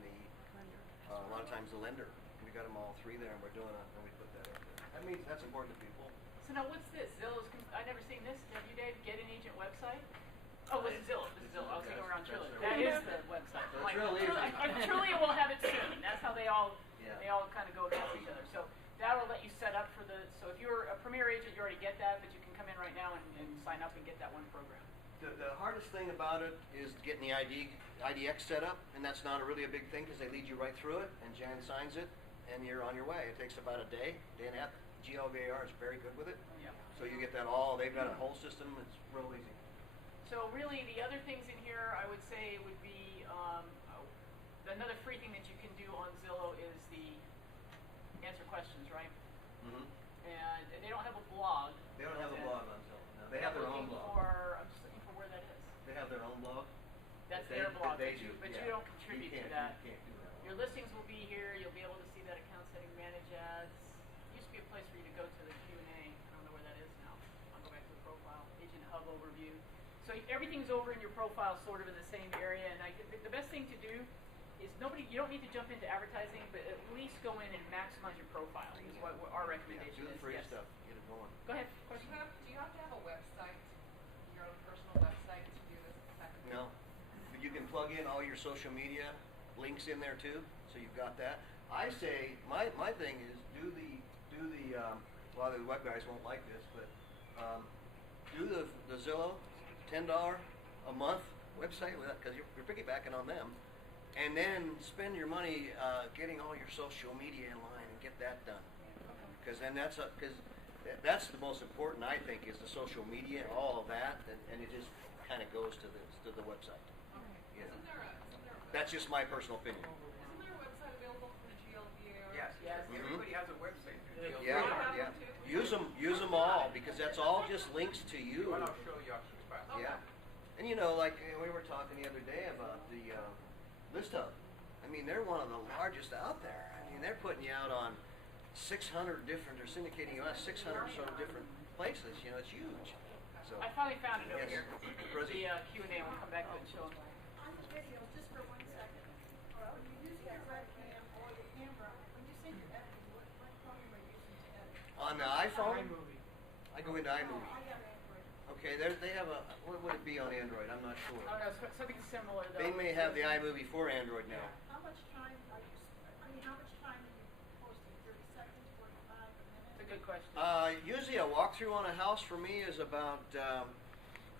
a lot of times the lender. We got them all 3 there, and and we put that up there. That means that's important to people. So now what's this? I've never seen this. Have you, Dave? Get an agent website? Oh, this is Zillow. This is Zillow. I was thinking we're on That's Trulia. their That is the website. That's Like, real easy. Trulia will have it soon. That's how they all Yeah. kind of go against each other. So that will let you set up for so if you're a premier agent, you already get that, but you can come in right now and sign up and get that one program. The hardest thing about it is getting the IDX set up, and that's not really a big thing because they lead you right through it, and Jan signs it, and you're on your way. It takes about a day and a half. GLVAR is very good with it. Yeah. So you get that all. They've got a whole system. It's real easy. So really, the other things in here, I would say, would be another free thing that you can do on Zillow is the answer questions, right? Mm-hmm. And they don't have a blog. They don't have a blog on Zillow. No, they have their own blog. I'm just looking for where that is. They have their own blog. That's They- their blog, they but, do, but yeah. you don't contribute to that. You can't do that. Your listings will be here. You'll be able to see that account setting, manage ads. Used to be a place for you to go to the Q&A. I don't know where that is now. I'll go back to the profile. Agent Hub overview. So everything's over in your profile, sort of in the same area. And the best thing to do is you don't need to jump into advertising, but at least go in and maximize your profile. Is what our recommendation Do the is. free Yes. stuff. Get it going. Go ahead. Do Question. you have to have a website, your own personal website to do this effectively? No. But you can plug in all your social media links in there too, so you've got that. I say my thing is do the well, the web guys won't like this, but do the Zillow, $10 a month website, because you're piggybacking on them, and then spend your money getting all your social media in line and get that done. Because then that's the most important, I think, is the social media, all of that, and it just kind of goes to the website. Okay. You know. Isn't there a That's just my personal opinion. Isn't there a website available for the GLVA? Yes. Yes. Everybody has a website. through the Yeah, LVR. yeah. Use them all, because that's all just links to you. Well, I'll show you after the class. Yeah. And you know, like we were talking the other day about the List Hub. I mean, they're one of the largest out there. I mean, they're putting you out on 600 different, or syndicating you out 600 or so different places. You know, it's huge. So I finally found it over Yes. here. Rosie. The Q&A, we'll come back to it and show them. On the video, just for 1 second, when you use your webcam or your camera, when you say you're editing, what program are you using to edit? On the iPhone, I go into iMovie. I have Android. Okay, they have a, what would it be on Android? I'm not sure. Oh, no, something similar, though. They may have the iMovie for Android now. How much time are you, how much time are you posting? 30 seconds, 45, a minute? It's a good question. Usually a walkthrough on a house for me is about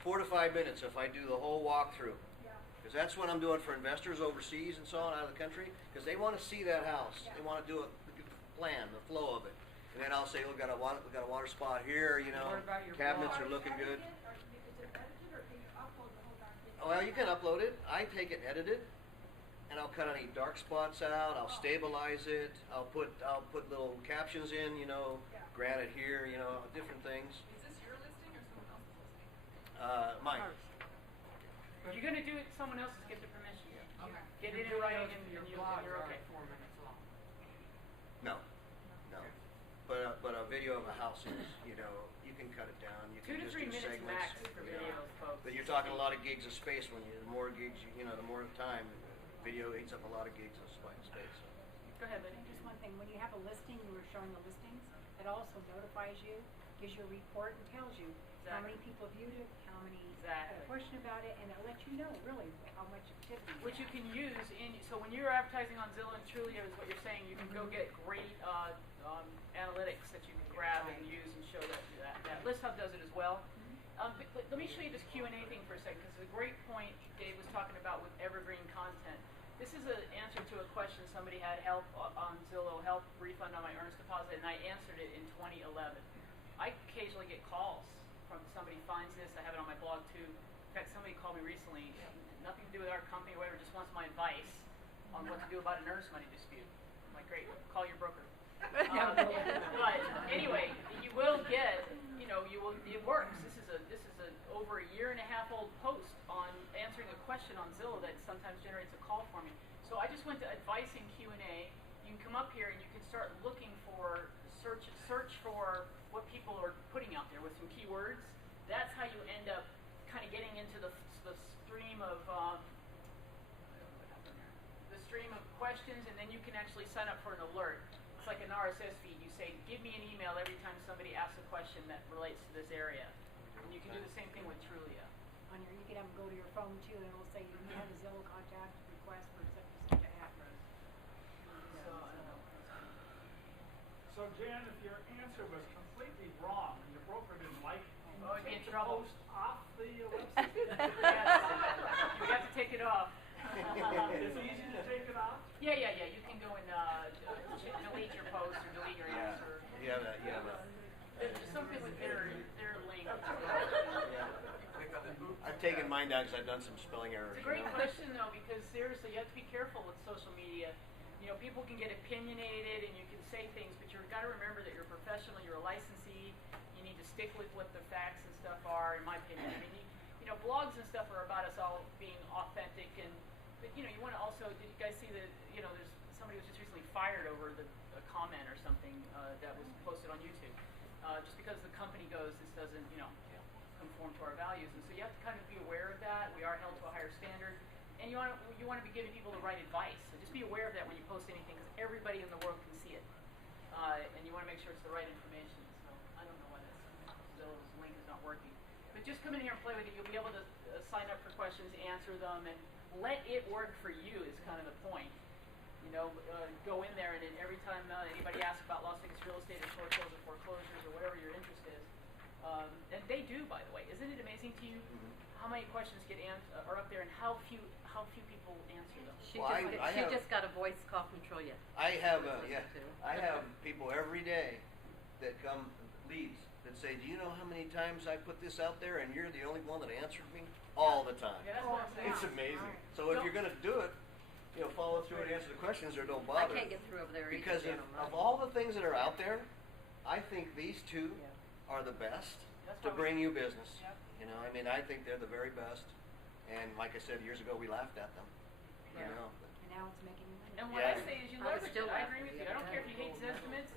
4 to 5 minutes if I do the whole walkthrough. Yeah. Because that's what I'm doing for investors overseas and so on, out of the country, because they want to see that house. They want to do it, the plan, the flow of it. And then I'll say, we got a water spot here, you know, What about your cabinets blog? are looking good. Is it edited, or can you upload the whole darn thing? Well, you can upload it. I take it, edit it, and I'll cut any dark spots out. I'll stabilize it. I'll put little captions in, you know, granted here, you know, different things. Is this your listing or someone else's listing? Mine. If you're going to do it, someone else is get the permission. Okay. Get it in writing and you're okay. 4 minutes long. No, no. But a video of a house is, you know, you can cut it down. You 2 can to just 3 do minutes segments. max for you know. videos, folks. But you're talking a lot of gigs of space when the more gigs, you know, the more time, video eats up a lot of gigs of space. Go ahead, Liddy. Just one thing, when you have a listing, you were showing the listings, it also notifies you, gives you a report and tells you how many people viewed it, how many had a question about it, and it lets you know really how much activity. Which you can use in, so when you're advertising on Zillow and Trulia is what you're saying, you can go get great analytics that you can grab and use and show that List Hub does it as well. But let me show you this Q&A thing for a second, because it's a great point Dave was talking about with evergreen content. This is an answer to a question somebody had help on Zillow, help refund on my earnest deposit, and I answered it in 2011. I occasionally get calls from somebody finds this, I have it on my blog too. In fact, somebody called me recently, nothing to do with our company or whatever, just wants my advice on what to do about an earnest money dispute. I'm like, great, call your broker. But anyway, you will get, you know, it works. This is a over a year and a half old post on answering a question on Zillow that sometimes generates a call for me. So I just went to advice in Q&A. You can come up here and you can start looking for, search for what people are putting out there with some keywords. That's how you end up kind of getting into the stream of questions, and then you can actually sign up for an alert. It's like an RSS feed. You say, give me an email every time somebody asks a question that relates to this area. And you can do the same thing with Trulia. On your, you can have them go to your phone too, and it'll say you have a Zillow contact request for such an address. So, I don't know. So Jan, if your answer was completely wrong and your broker didn't like it, Oh, you'd be in take the trouble. post off the website. Yes. You have to take it off. It's easy to take it off. Yeah. You can go and delete your post or delete your answer. You have a. There's something with their link. I've taken mine down because I've done some spelling errors. It's a great question though, because seriously, you have to be careful with social media. You know, people can get opinionated and you can say things, but you've got to remember that you're a professional, you're a licensee. You need to stick with what the facts and stuff are, in my opinion. I mean, you know, blogs and stuff are about us all being authentic, but you know, you want to also. Did you guys see that? You know, there's somebody was just recently fired over a comment or something that was posted on YouTube, just because the company goes, this doesn't, you know, conform to our values, and so you have to kind of be aware of that. We are held to a higher standard, and you want to be giving people the right advice. So just be aware of that when you post anything, because everybody in the world can see it, and you want to make sure it's the right information. So I don't know why Zillow's link is not working, but just come in here and play with it. You'll be able to sign up for questions, answer them, and let it work for you is kind of the point. You know, go in there and then every time anybody asks about Las Vegas real estate or short sales or foreclosures or whatever your interest is, And they do, by the way. Isn't it amazing to you how many questions are up there and how few people answer them? She Well, she just got a voice call from Trulia. I have Listen to. I have people every day that come leads that say, do you know how many times I put this out there and you're the only one that answered me? All the time. Yeah, that's what I'm saying. It's amazing. So if you're going to do it, follow through and answer the questions or don't bother. I can't get through over there Because either. of all the things that are out there, I think these two are the best to bring you business. Yep. I mean, I think they're the very best. And like I said, years ago, we laughed at them. Yeah. And now it's making money. And what I say is you I was leverage still it. I laughing agree with the you. I other don't day. care if you hate Zestimates.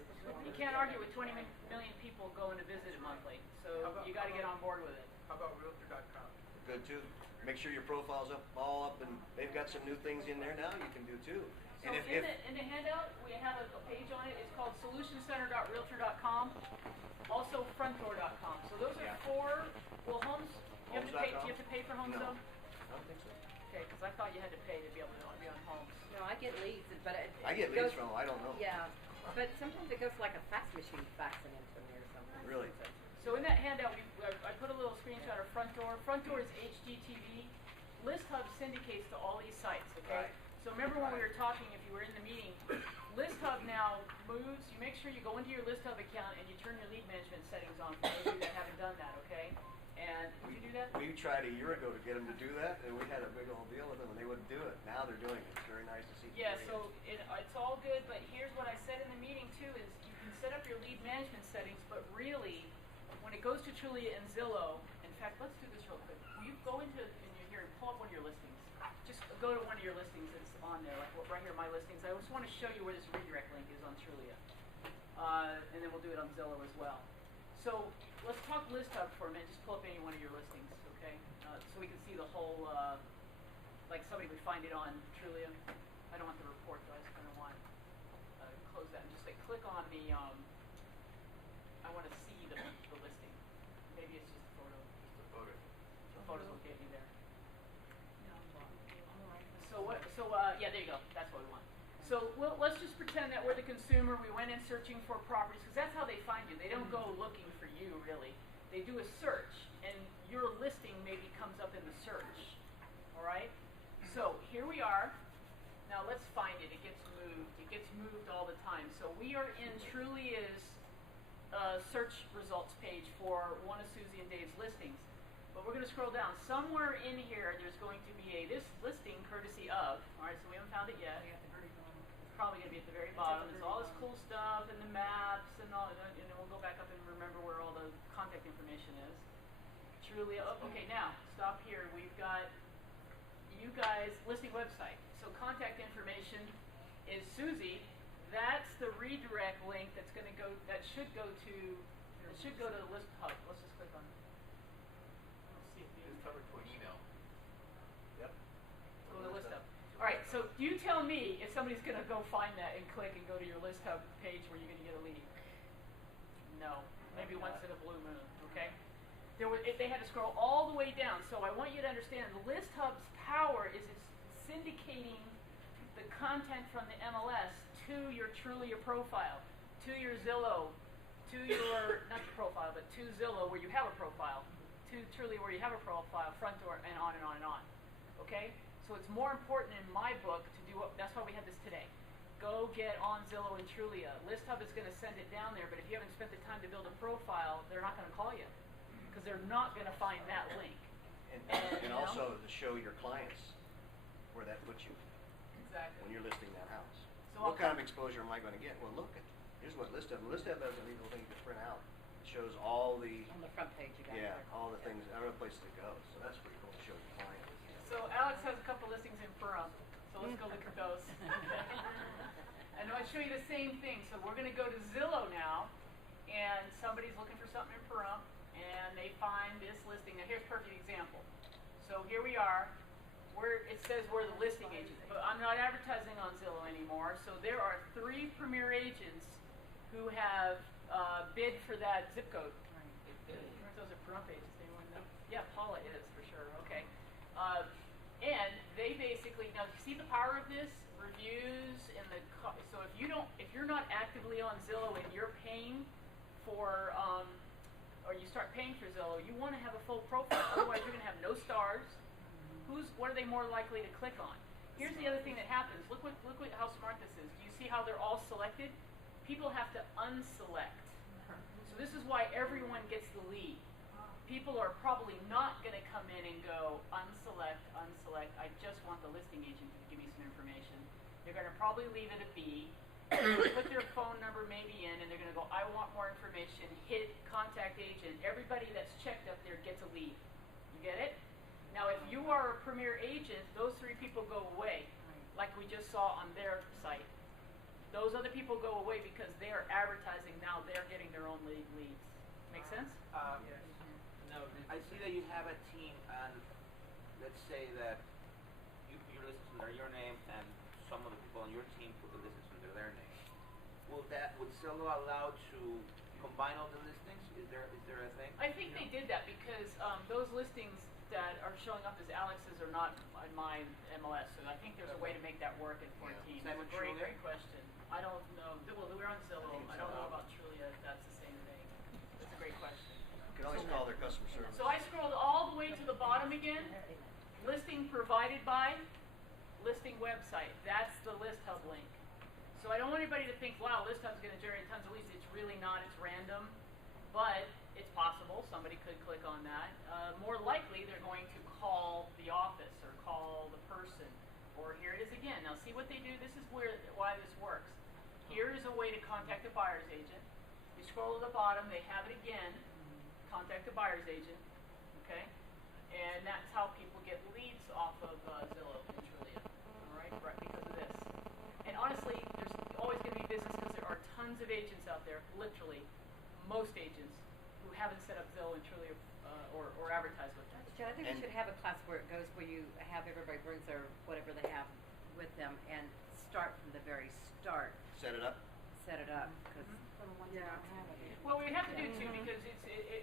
You can't argue with 20 million people going to visit it monthly. So you got to get on board with it. How about Realtor.com? Good too. Make sure your profile's all up, and they've got some new things in there now you can do too. So And in the handout, we have a page on it. It's called solutioncenter.realtor.com. Also frontdoor.com. So those are four. Well, homes. You have to pay. Do you have to pay for homes No. though? I don't think so. Okay, because I thought you had to pay to be able to be on homes. No, I get leads, but I get leads from them. I don't know. Yeah, but sometimes it goes like a fax machine faxing into me or something. Really? So in that handout, I put a little screenshot of Front Door. Front Door is HGTV. List Hub syndicates to all these sites, okay? Right. So remember when we were talking, if you were in the meeting, List Hub now moves, you make sure you go into your List Hub account and you turn your lead management settings on for those of you that haven't done that, okay? And did you do that? We tried a year ago to get them to do that, and we had a big old deal with them, and they wouldn't do it. Now they're doing it. It's very nice to see. Yeah, so it's all good, but here's what I said in the meeting too, is you can set up your lead management settings, but really, when it goes to Trulia and Zillow, in fact, let's do this real quick. Will you go into, here and pull up one of your listings? Just go to one of your listings that's on there, like right here, my listings. I just want to show you where this redirect link is on Trulia. And then we'll do it on Zillow as well. So let's talk List Hub for a minute. Just pull up any one of your listings, okay? So we can see the whole, like somebody would find it on Trulia. I don't want the report though, I just kind of want to close that and just say click on the, I want to see the listing. Maybe it's just a photo. Just a photo. The photos will get you there. Yeah, there you go. That's what we want. So let's just pretend that we're the consumer. We went in searching for properties, because that's how they find you. They don't go looking for you, really. They do a search, and your listing maybe comes up in the search. All right? So here we are. Now let's find it. It gets moved. It gets moved all the time. So we are in Trulia's search results page for one of Susie and Dave's listings. But we're going to scroll down. Somewhere in here, there's going to be this listing courtesy of. All right, so we haven't found it yet. It's probably going to be at the very bottom. There's all this cool stuff and the maps and all. And then we'll go back up and remember where all the contact information is. Trulia. Oh, okay, now stop here. We've got you guys listing website. So contact information is Susie. That's the redirect link that's going to go. That should go to. It should go to the List Hub. Let's just click on it. Just covered to an email. Yep. Go to the List Hub. All right. So you tell me if somebody's going to go find that and click and go to your List Hub page where you're going to get a lead. No. Maybe once in a blue moon. Okay. They had to scroll all the way down. So I want you to understand the List Hub's power is it's syndicating the content from the MLS to your Trulia profile, to your Zillow, to your, not your profile, but to Zillow where you have a profile, to Trulia where you have a profile, Front Door, and on and on and on. Okay? So it's more important in my book to do what, that's why we had this today. Go get on Zillow and Trulia. List Hub is going to send it down there, but if you haven't spent the time to build a profile, they're not going to call you because they're not going to find that link. And also to show your clients where that puts you Exactly. when you're listing that house. So What kind of exposure am I going to get? Well, look, here's what List Hub. List Hub has a legal thing to print out. It shows all the On the front page, you got all the things, other places to go. So that's pretty cool to show your client. So Alex has a couple listings in Pahrump, so let's go look at those. And I'll show you the same thing. So we're going to go to Zillow now, and somebody's looking for something in Pahrump, and they find this listing. Now here's a perfect example. So here we are. It says we're the listing agent, but I'm not advertising on Zillow anymore. So there are 3 premier agents who have bid for that zip code. Those are Pahrump agents. Anyone know? Yeah, Paula is for sure. Okay. And they basically now see the power of this reviews and so if you're not actively on Zillow and you're paying for or you start paying for Zillow, you want to have a full profile. Otherwise, you're going to have no stars. What are they more likely to click on? Here's the other thing that happens. Look how smart this is. Do you see how they're all selected? People have to unselect. So this is why everyone gets the lead. People are probably not going to come in and go unselect. I just want the listing agent to give me some information. They're going to probably leave it a B. Put their phone number maybe in, and they're going to go, I want more information. Hit contact agent. Everybody that's checked up there gets a lead. You get it? Now, if you are a premier agent, those 3 people go away, like we just saw on their site. Those other people go away because they are advertising now. They're getting their own leads. Make sense? I see that you have a team, and let's say that you put your listings under your name, and some of the people on your team put the listings under their name. Would Zillow allow to combine all the listings? Is there a thing? I think they did that because those listings that are showing up as Alex's are not on my MLS, so I think there's a way to make that work in 14. Yeah. That's a great question. I don't know. Well, we're on Zillow. I don't know about Trulia if that's the same thing. That's a great question. You can always call their customer service. So I scrolled all the way to the bottom again. Listing provided by, listing website. That's the List Hub link. So I don't want anybody to think, wow, List Hub's going to generate tons of leads. It's really not. It's random. But it's possible. Somebody could click on that. More likely, they're going to call the office or call the person. Or here it is again. Now see what they do. This is why this works. Here is a way to contact a buyer's agent. You scroll to the bottom. They have it again. Contact a buyer's agent. Okay? And that's how people get leads off of Zillow and Trulia. All right? Right, because of this. And honestly, there's always going to be business because there are tons of agents out there, literally, most agents, who haven't set up Zillow and Trulia or advertise with them. Jen, I think we should have a class where it goes where you have everybody brings their whatever they have with them and start from the very start. Set it up. Set it up. Cause Well, we have to do two because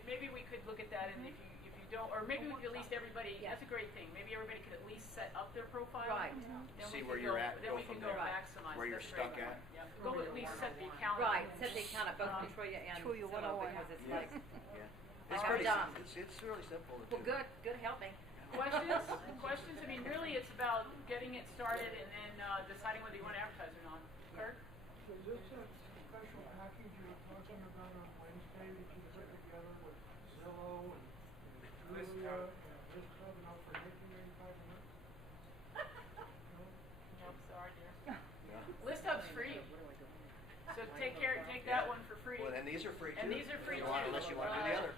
maybe we could look at that, and if you don't, or maybe we could at least everybody. That's a great thing. Maybe everybody could at least set up their profile. Right. Then See we where can you're at. Then Go we can from go there. maximize. Where you're That's stuck great. at. Yeah. Go at least set the account. Right. Set the account up both for Trulia and Trulia Zillow 101. because it's Yeah. like, Yeah. It's Well pretty. done. It's really simple. To well, do. good, help me. Questions? Questions? I mean, really, it's about getting it started and then deciding whether you want to advertise or not. Kurt? So is this a special package you're talking about on Wednesday that you put together with Zillow and Trulia and List Hub and all for $19.95 a month? Nope, sorry, dear. Yeah. List Hub's free. So take that one for free. Well, and these are free too. And these are free too. Unless you want to do the other.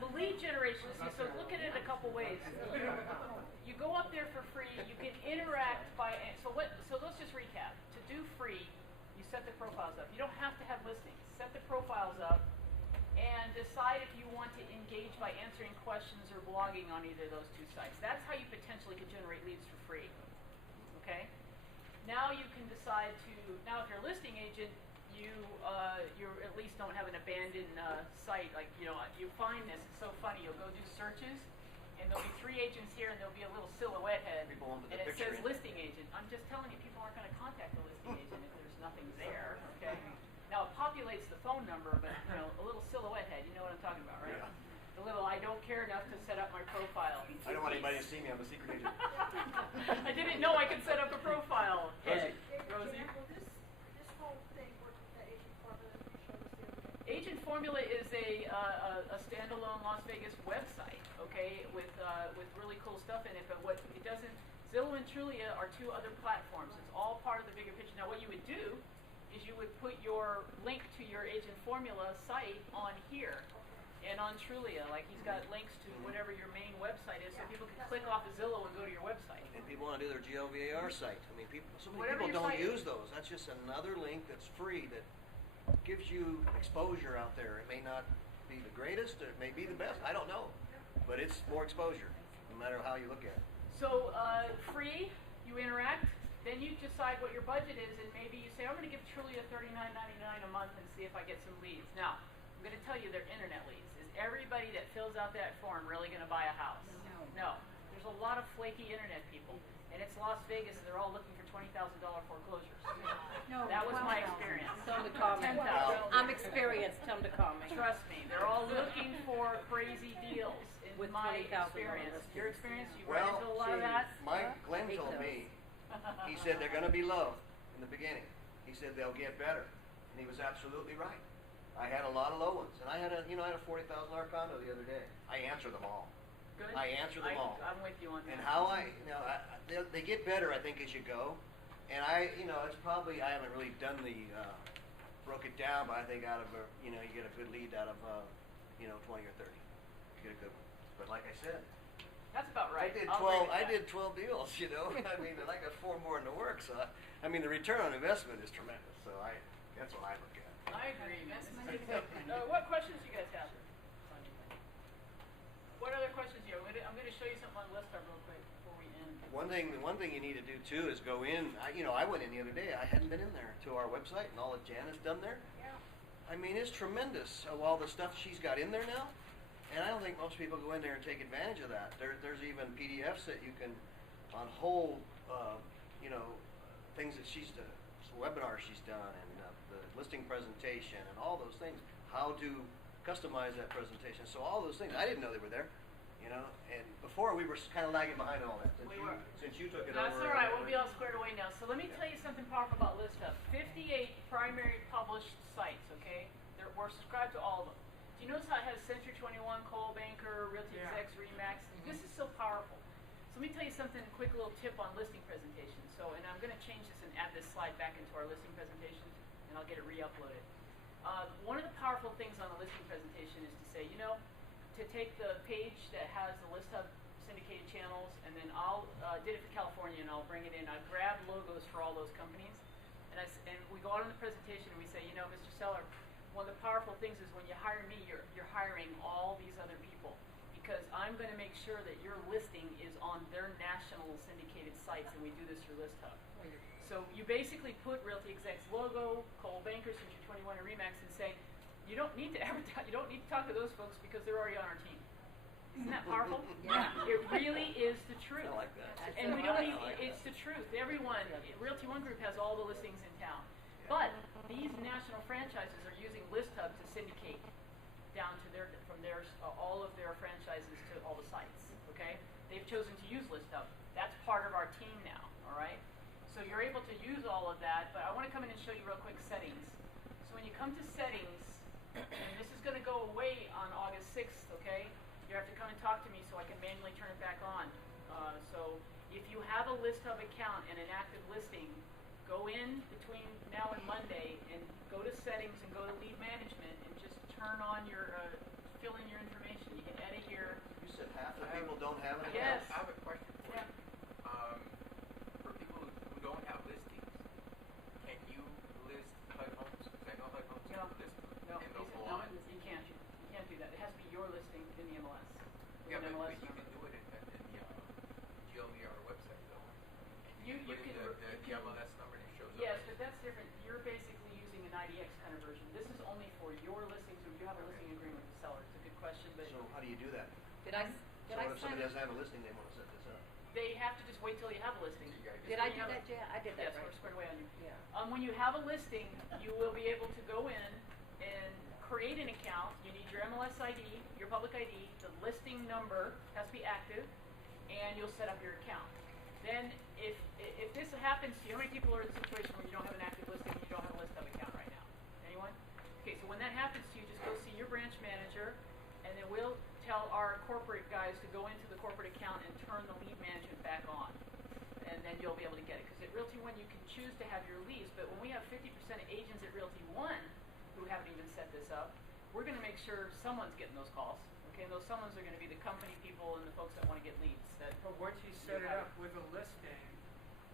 The lead generation, so look at it a couple ways. You go up there for free, you can interact so let's just recap. To do free, you set the profiles up. You don't have to have listings. Set the profiles up and decide if you want to engage by answering questions or blogging on either of those two sites. That's how you potentially could generate leads for free. Okay? Now you can decide now if you're a listing agent, you at least don't have an abandoned site. Like, you find this, it's so funny, you'll go do searches, and there'll be 3 agents here, and there'll be a little silhouette head, People want the and it picture says in. listing agent. I'm just telling you, people aren't going to contact the listing agent if there's nothing there, okay? Now, it populates the phone number, but, a little silhouette head, you know what I'm talking about, right? Yeah. The little, I don't care enough to set up my profile. I don't want anybody to see me. I'm a secret agent. I didn't know I could set up a profile head. Rosie? Will this whole thing work with the agent formula that you showed us the other day? Agent Formula is a standalone Las Vegas website, okay, with really cool stuff in it. But what it doesn't, Zillow and Trulia are 2 other platforms. It's all part of the bigger picture. Now, what you would do is you would put your link to your Agent Formula site on here and on Trulia. Like he's got links to whatever your main website is, so people can click off of Zillow and go to your website. And people want to do their GLVAR site. I mean, so many Whatever people your don't site use those. That's just another link that's free that gives you exposure out there. It may not be the greatest, or it may be the best. I don't know, but it's more exposure, no matter how you look at it. So free, you interact, then you decide what your budget is, and maybe you say, I'm going to give Trulia $39.99 a month and see if I get some leads. Now, I'm going to tell you they're internet leads. Is everybody that fills out that form really going to buy a house? No. there's a lot of flaky internet people, and it's Las Vegas, and they're all looking for $20,000 foreclosures. No, That was my 12,000. experience. Tell them to call me. 10,000. I'm experienced, tell them to call me. Trust me, they're all looking for crazy deals. In With my $20,000 experience, listings. your experience, you ran Well, into a lot of that. Glenn hate told those. me, he said they're gonna be low in the beginning. He said they'll get better, and he was absolutely right. I had a lot of low ones, and I had a $40,000 condo the other day. I answer them all. Good. I answer them all. I'm with you on that. And how they get better, I think, as you go. And it's probably, I haven't really done broke it down, but I think out of you get a good lead out of 20 or 30. You get a good one. But like I said, That's about right. I did 12 deals, I mean, and I got 4 more in the works. So I mean, the return on investment is tremendous. So that's what I look at. I agree. What questions do you guys have? What other questions do you have? I'm going to show you something on the list real quick before we end. One thing you need to do too is go in. I went in the other day. I hadn't been in there to our website and all that Jan has done there. Yeah. I mean, it's tremendous of all the stuff she's got in there now. And I don't think most people go in there and take advantage of that. There's even PDFs that you can, on whole, things that she's done, webinars she's done, and the listing presentation, and all those things. How to customize that presentation. So all those things, I didn't know they were there. And before we were kind of lagging behind all that. Since you took it over. That's all right. We'll be all squared away now. So let me tell you something powerful about ListHub. 58 primary published sites. Okay, we're subscribed to all of them. Do you notice how it has Century 21, Coldwell Banker, Realty Execs, Remax? This is so powerful. So let me tell you something, quick little tip on listing presentation. So, and I'm going to change this and add this slide back into our listing presentation, and I'll get it re-uploaded. One of the powerful things on a listing presentation is to say, to take the page that has the ListHub syndicated channels, and then I'll did it for California, and I'll bring it in. I grab logos for all those companies, and we go out on the presentation and we say, Mr. Seller, one of the powerful things is when you hire me, you're hiring all these other people, because I'm going to make sure that your listing is on their national syndicated sites, and we do this through ListHub. So you basically put Realty Exec's logo, Coldwell Banker, Century 21, and Remax, and say, you don't need to advertise, you don't need to talk to those folks because they're already on our team. Isn't that powerful? Yeah. It really is the truth. I like that. And we don't even, it's the truth. Everyone, Realty One Group has all the listings in town. But these national franchises are using ListHub to syndicate down to all of their franchises to all the sites, okay? They've chosen to use ListHub. That's part of our team now, all right? So you're able to use all of that, but I want to come in and show you real quick settings. So when you come to settings, and this is going to go away on August 6th, okay? You have to come and talk to me so I can manually turn it back on. So if you have a ListHub account and an active listing, go in between now and Monday and go to settings and go to lead management and just turn on your, fill in your information. You can edit here. You said half the people don't have it? Yes. I have a question for Yeah. you. For people who don't have listings, can you list HUD homes? Because I know HUD homes No. can list No, and they'll go no, on. you can't. You can't do that. It has to be your listing in the MLS. With Yeah, an but MLS you number. can do it in the GLVR website though. You Put in can- the MLS number and it shows Yes, up. but that's different. You're basically using an IDX kind of version. This is only for your listings, or you have a listing agreement with the seller. It's a good question, but So how do you do that? Did I So if sign somebody up? doesn't have a listing, they want to set this up. they have to just wait till you have a listing. You guys- Did I do that, Jan? I did that, Yes, we're right? squared away on you. Yeah. When you have a listing, you will be able to go in and create an account. You need your MLS ID, your public ID, the listing number has to be active, and you'll set up your account. Then if this happens to you, how many people are in a situation where you don't have an active listing and you don't have a ListHub account right now? Anyone? Okay, so when that happens to you, just go see your branch manager, and then we'll tell our corporate guys to go into the corporate account and turn the lead management back on. And then you'll be able to get it. Because at Realty One, you can choose to have your leads, but when we have 50% of agents at Realty One who haven't even set this up, we're going to make sure someone's getting those calls. Okay, and those someone's are going to be the company people and the folks that want to get leads. That But once you set it up with a listing,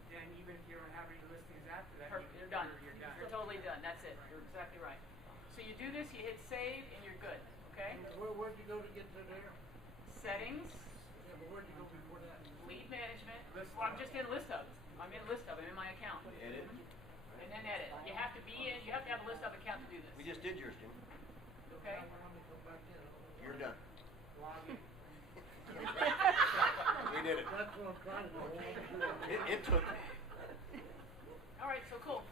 then even if you don't have any listings after that, you're done. You're done. You're totally done. That's it. You're exactly right. So you do this, you hit save, and you're good. Okay? Where'd you go to get to there? Settings, Yeah, but where'd you go before that? lead management. List Well, I'm hub. just in ListHub. I'm in ListHub. I'm in my account. Edit. And then edit. You have to be in. You have to have a ListHub account to do this. We just did yours, Jim. Okay? Let me go back in. You're done. Log in. We did it. That's what I'm trying to do. It took me. All right, so cool.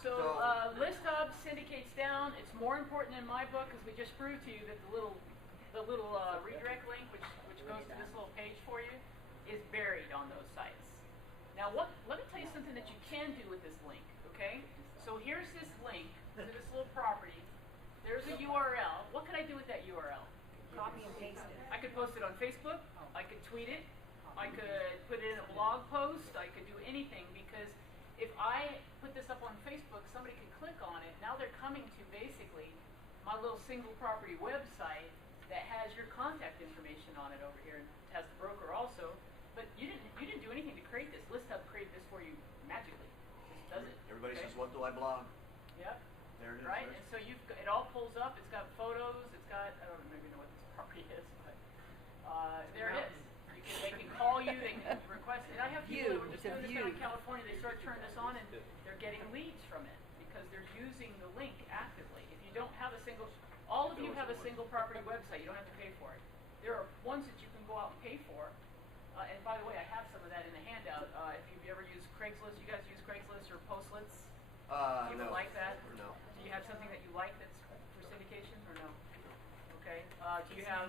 So List Hub syndicates down. It's more important in my book because we just proved to you that the little redirect link, which goes to this little page for you, is buried on those sites. Now, let me tell you something that you can do with this link. Okay? So here's this link to this little property. There's a URL. What could I do with that URL? Copy and paste it. I could post it on Facebook. I could tweet it. I could put it in a blog post. I could do anything because if I put this up on Facebook, somebody could click on it. Now they're coming to basically my little single property website that has your contact information on it over here and has the broker also. But you didn't do anything to create this. List Hub created this for you magically. Just does it. Everybody okay? says, what do I blog? Yep. There it is. Right, and so it all pulls up. It's got photos. It's got I don't even know what this property is, but there it is. They can call you. They can request it. I have people that were just doing this down in California. They start turning this on, and they're getting leads from it because they're using the link actively. If you don't have all of you have a single property website. You don't have to pay for it. There are ones that you can go out and pay for. And by the way, I have some of that in the handout. If you've ever used Craigslist, you guys use Craigslist or Postlets? People No. like that? No. Do you have something that you like that's for syndication or no? Okay. Do you have?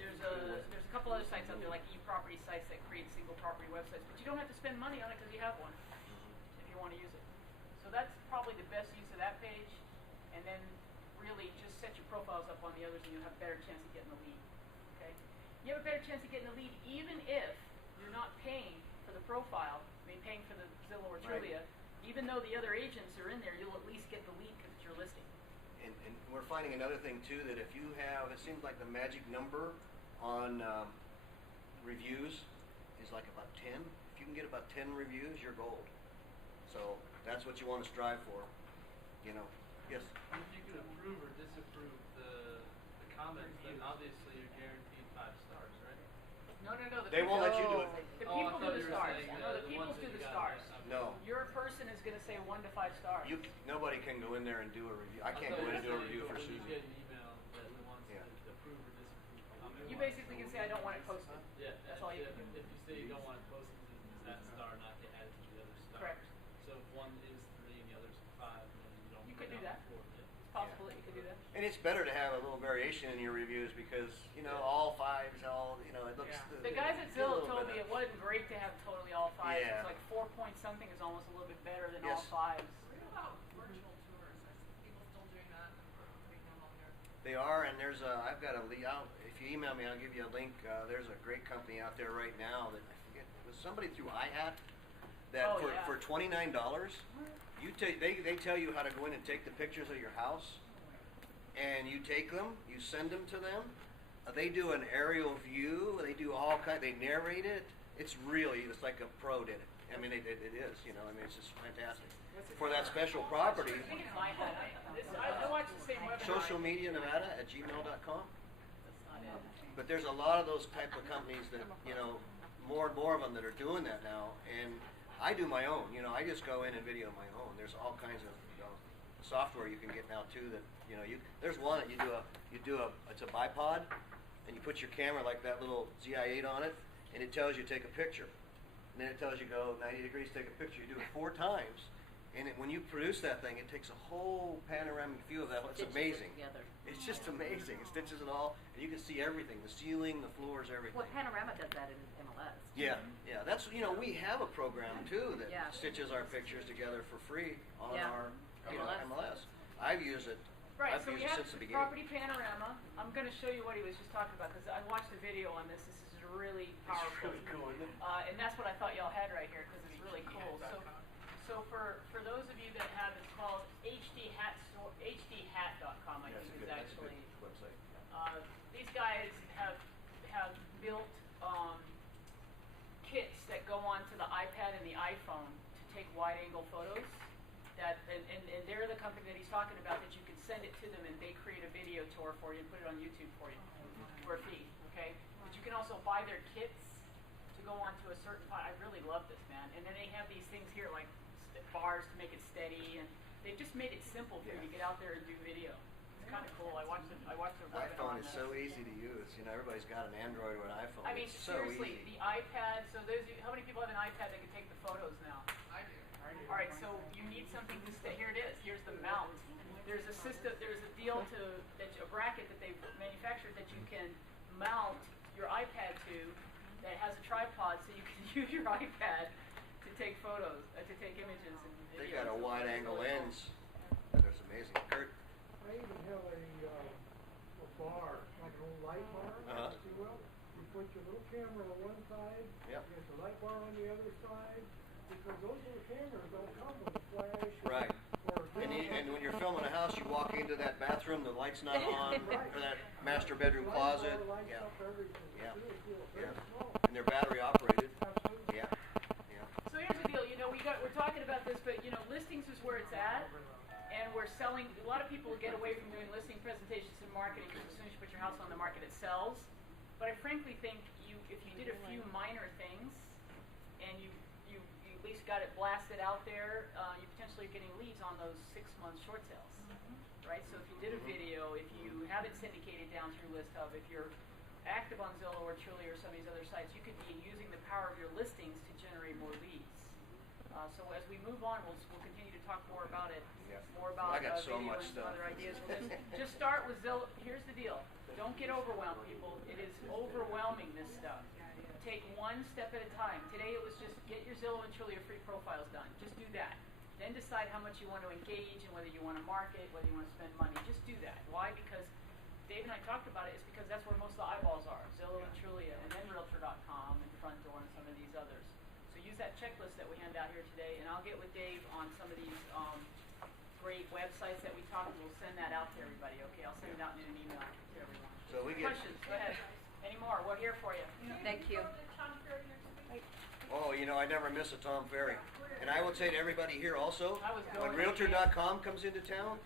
There's a couple other sites out there like e-property sites that create single property websites, but you don't have to spend money on it because you have one if you want to use it. So that's probably the best use of that page, and then really just set your profiles up on the others, and you'll have a better chance of getting the lead. Okay. You have a better chance of getting the lead even if you're not paying for the profile. I mean, paying for the Zillow or Trulia. Right. Even though the other agents are in there, you'll at least get the lead because it's your listing. And we're finding another thing too, that if you have, it seems like the magic number on reviews is like about 10. If you can get about 10 reviews, you're gold. So that's what you want to strive for. You know. Yes. If you could approve or disapprove the comments, then obviously you're guaranteed 5 stars, right? No. They won't let you do it. The people do the stars. No, the people do the stars. No. Your person is going to say 1 to 5 stars. Nobody can go in there and do a review. I can't go in and do a review for Susan. You get an email that wants to approve or disapprove the comment. You basically can say, I don't want it posted. Yeah, that's all you can do. If you say you don't want it posted, does that star not get added to the other stars? Correct. So if one is 3 and the other's 5, then you don't. You could do that. It's possible that you could do that. And it's better to have a little variation in your reviews because, all 5s, it looks... Yeah. The guys at Zillow told me it wasn't great to have totally all 5s. Yeah. It's like 4 point something is almost a little bit better than Yes. all 5s. What about virtual tours? Are people still doing that or are they no longer? They are, and I've got a link out. If you email me, I'll give you a link. There's a great company out there right now that, I forget, it was somebody through iHat that for $29, they tell you how to go in and take the pictures of your house, and you take them, you send them to them. They do an aerial view. They do all kinds. They narrate it. It's like a pro did it. I mean, it is. It's just fantastic for that special property. I think it's my head. I watch the same webinar. Socialmedianevada@gmail.com. That's not it. But there's a lot of those type of companies that more and more of them that are doing that now. And I do my own. I just go in and video my own. There's all kinds of software you can get now too. That there's one that it's a bipod. And you put your camera like that little ZI-8 on it, and it tells you take a picture. And then it tells you go 90 degrees, take a picture. You do it 4 times, and when you produce that thing, it takes a whole panoramic view of that. It's amazing. It's just amazing. It stitches it all, and you can see everything: the ceiling, the floors, everything. Well, Panorama does that in MLS. Yeah. That's we have a program too that stitches our pictures together for free on our MLS. I've used it. Right, I've so we used have it since the beginning. property panorama. I'm going to show you what he was just talking about because I watched the video on this. This is really powerful. It's really cool, isn't it? And that's what I thought y'all had right here because it's really cool. So for those of you that have, it's called hdhat.com. I think is actually website. These guys have built kits that go onto the iPad and the iPhone to take wide-angle photos. And they're the company that he's talking about that you can send it to them and they create a video tour for you and put it on YouTube for you for a fee, okay? But you can also buy their kits to go onto a certain I really love this, man. And then they have these things here like bars to make it steady, and they've just made it simple for you to get out there and do video. It's kind of cool. I watched the webinar iPhone on is this. so easy to use. You know, everybody's got an Android or an iPhone. I mean, it's so seriously, easy. the iPad. So how many people have an iPad that can take the photos now? I do. All right, so you need something to stay. Here it is. Here's the mount. There's a system. There's a deal a bracket that they've manufactured that you can mount your iPad to that has a tripod, so you can use your iPad to take photos, to take images and videos. They got a So wide it's angle really cool. lens. That's amazing. Kurt? I even have a bar, like an old light bar, Uh-huh. if you will. You put your little camera on one side, Yep. you get the light bar on the other side, because those little cameras don't come with a flash. Right. And when you're filming a house, you walk into that bathroom, the light's not on, or that master bedroom closet. Yeah. Yeah. Yeah. And they're battery operated. Yeah. Yeah. So here's the deal. We're talking about this, but listings is where it's at, and we're selling. A lot of people get away from doing listing presentations and marketing because as soon as you put your house on the market, it sells. But I frankly think if you did a few minor things, and you at least got it blasted out there, you potentially are getting leads on those 6-month short sales, right? So if you did a video, if you have it syndicated down through ListHub, if you're active on Zillow or Trulia or some of these other sites, you could be using the power of your listings to generate more leads. So as we move on, we'll continue to talk more about it, Yep. more about I got so video much and some stuff. other ideas. We'll just start with Zillow. Here's the deal. Don't get overwhelmed, people. It is overwhelming, this stuff. Take one step at a time. Today it was just get your Zillow and Trulia free profiles done. Just do that. Then decide how much you want to engage and whether you want to market, whether you want to spend money. Just do that. Why? Because Dave and I talked about it. It's because that's where most of the eyeballs are. Zillow and Trulia, and then Realtor.com and Front Door and some of these others. So use that checklist that we hand out here today, and I'll get with Dave on some of these great websites that we talked. We'll send that out to everybody. Okay, I'll send it out in an email to everyone. So we get. Questions? Go ahead. Any more? We're here for you. Thank you. Oh, I never miss a Tom Ferry. And I would say to everybody here also, I was when going Realtor.com comes into town,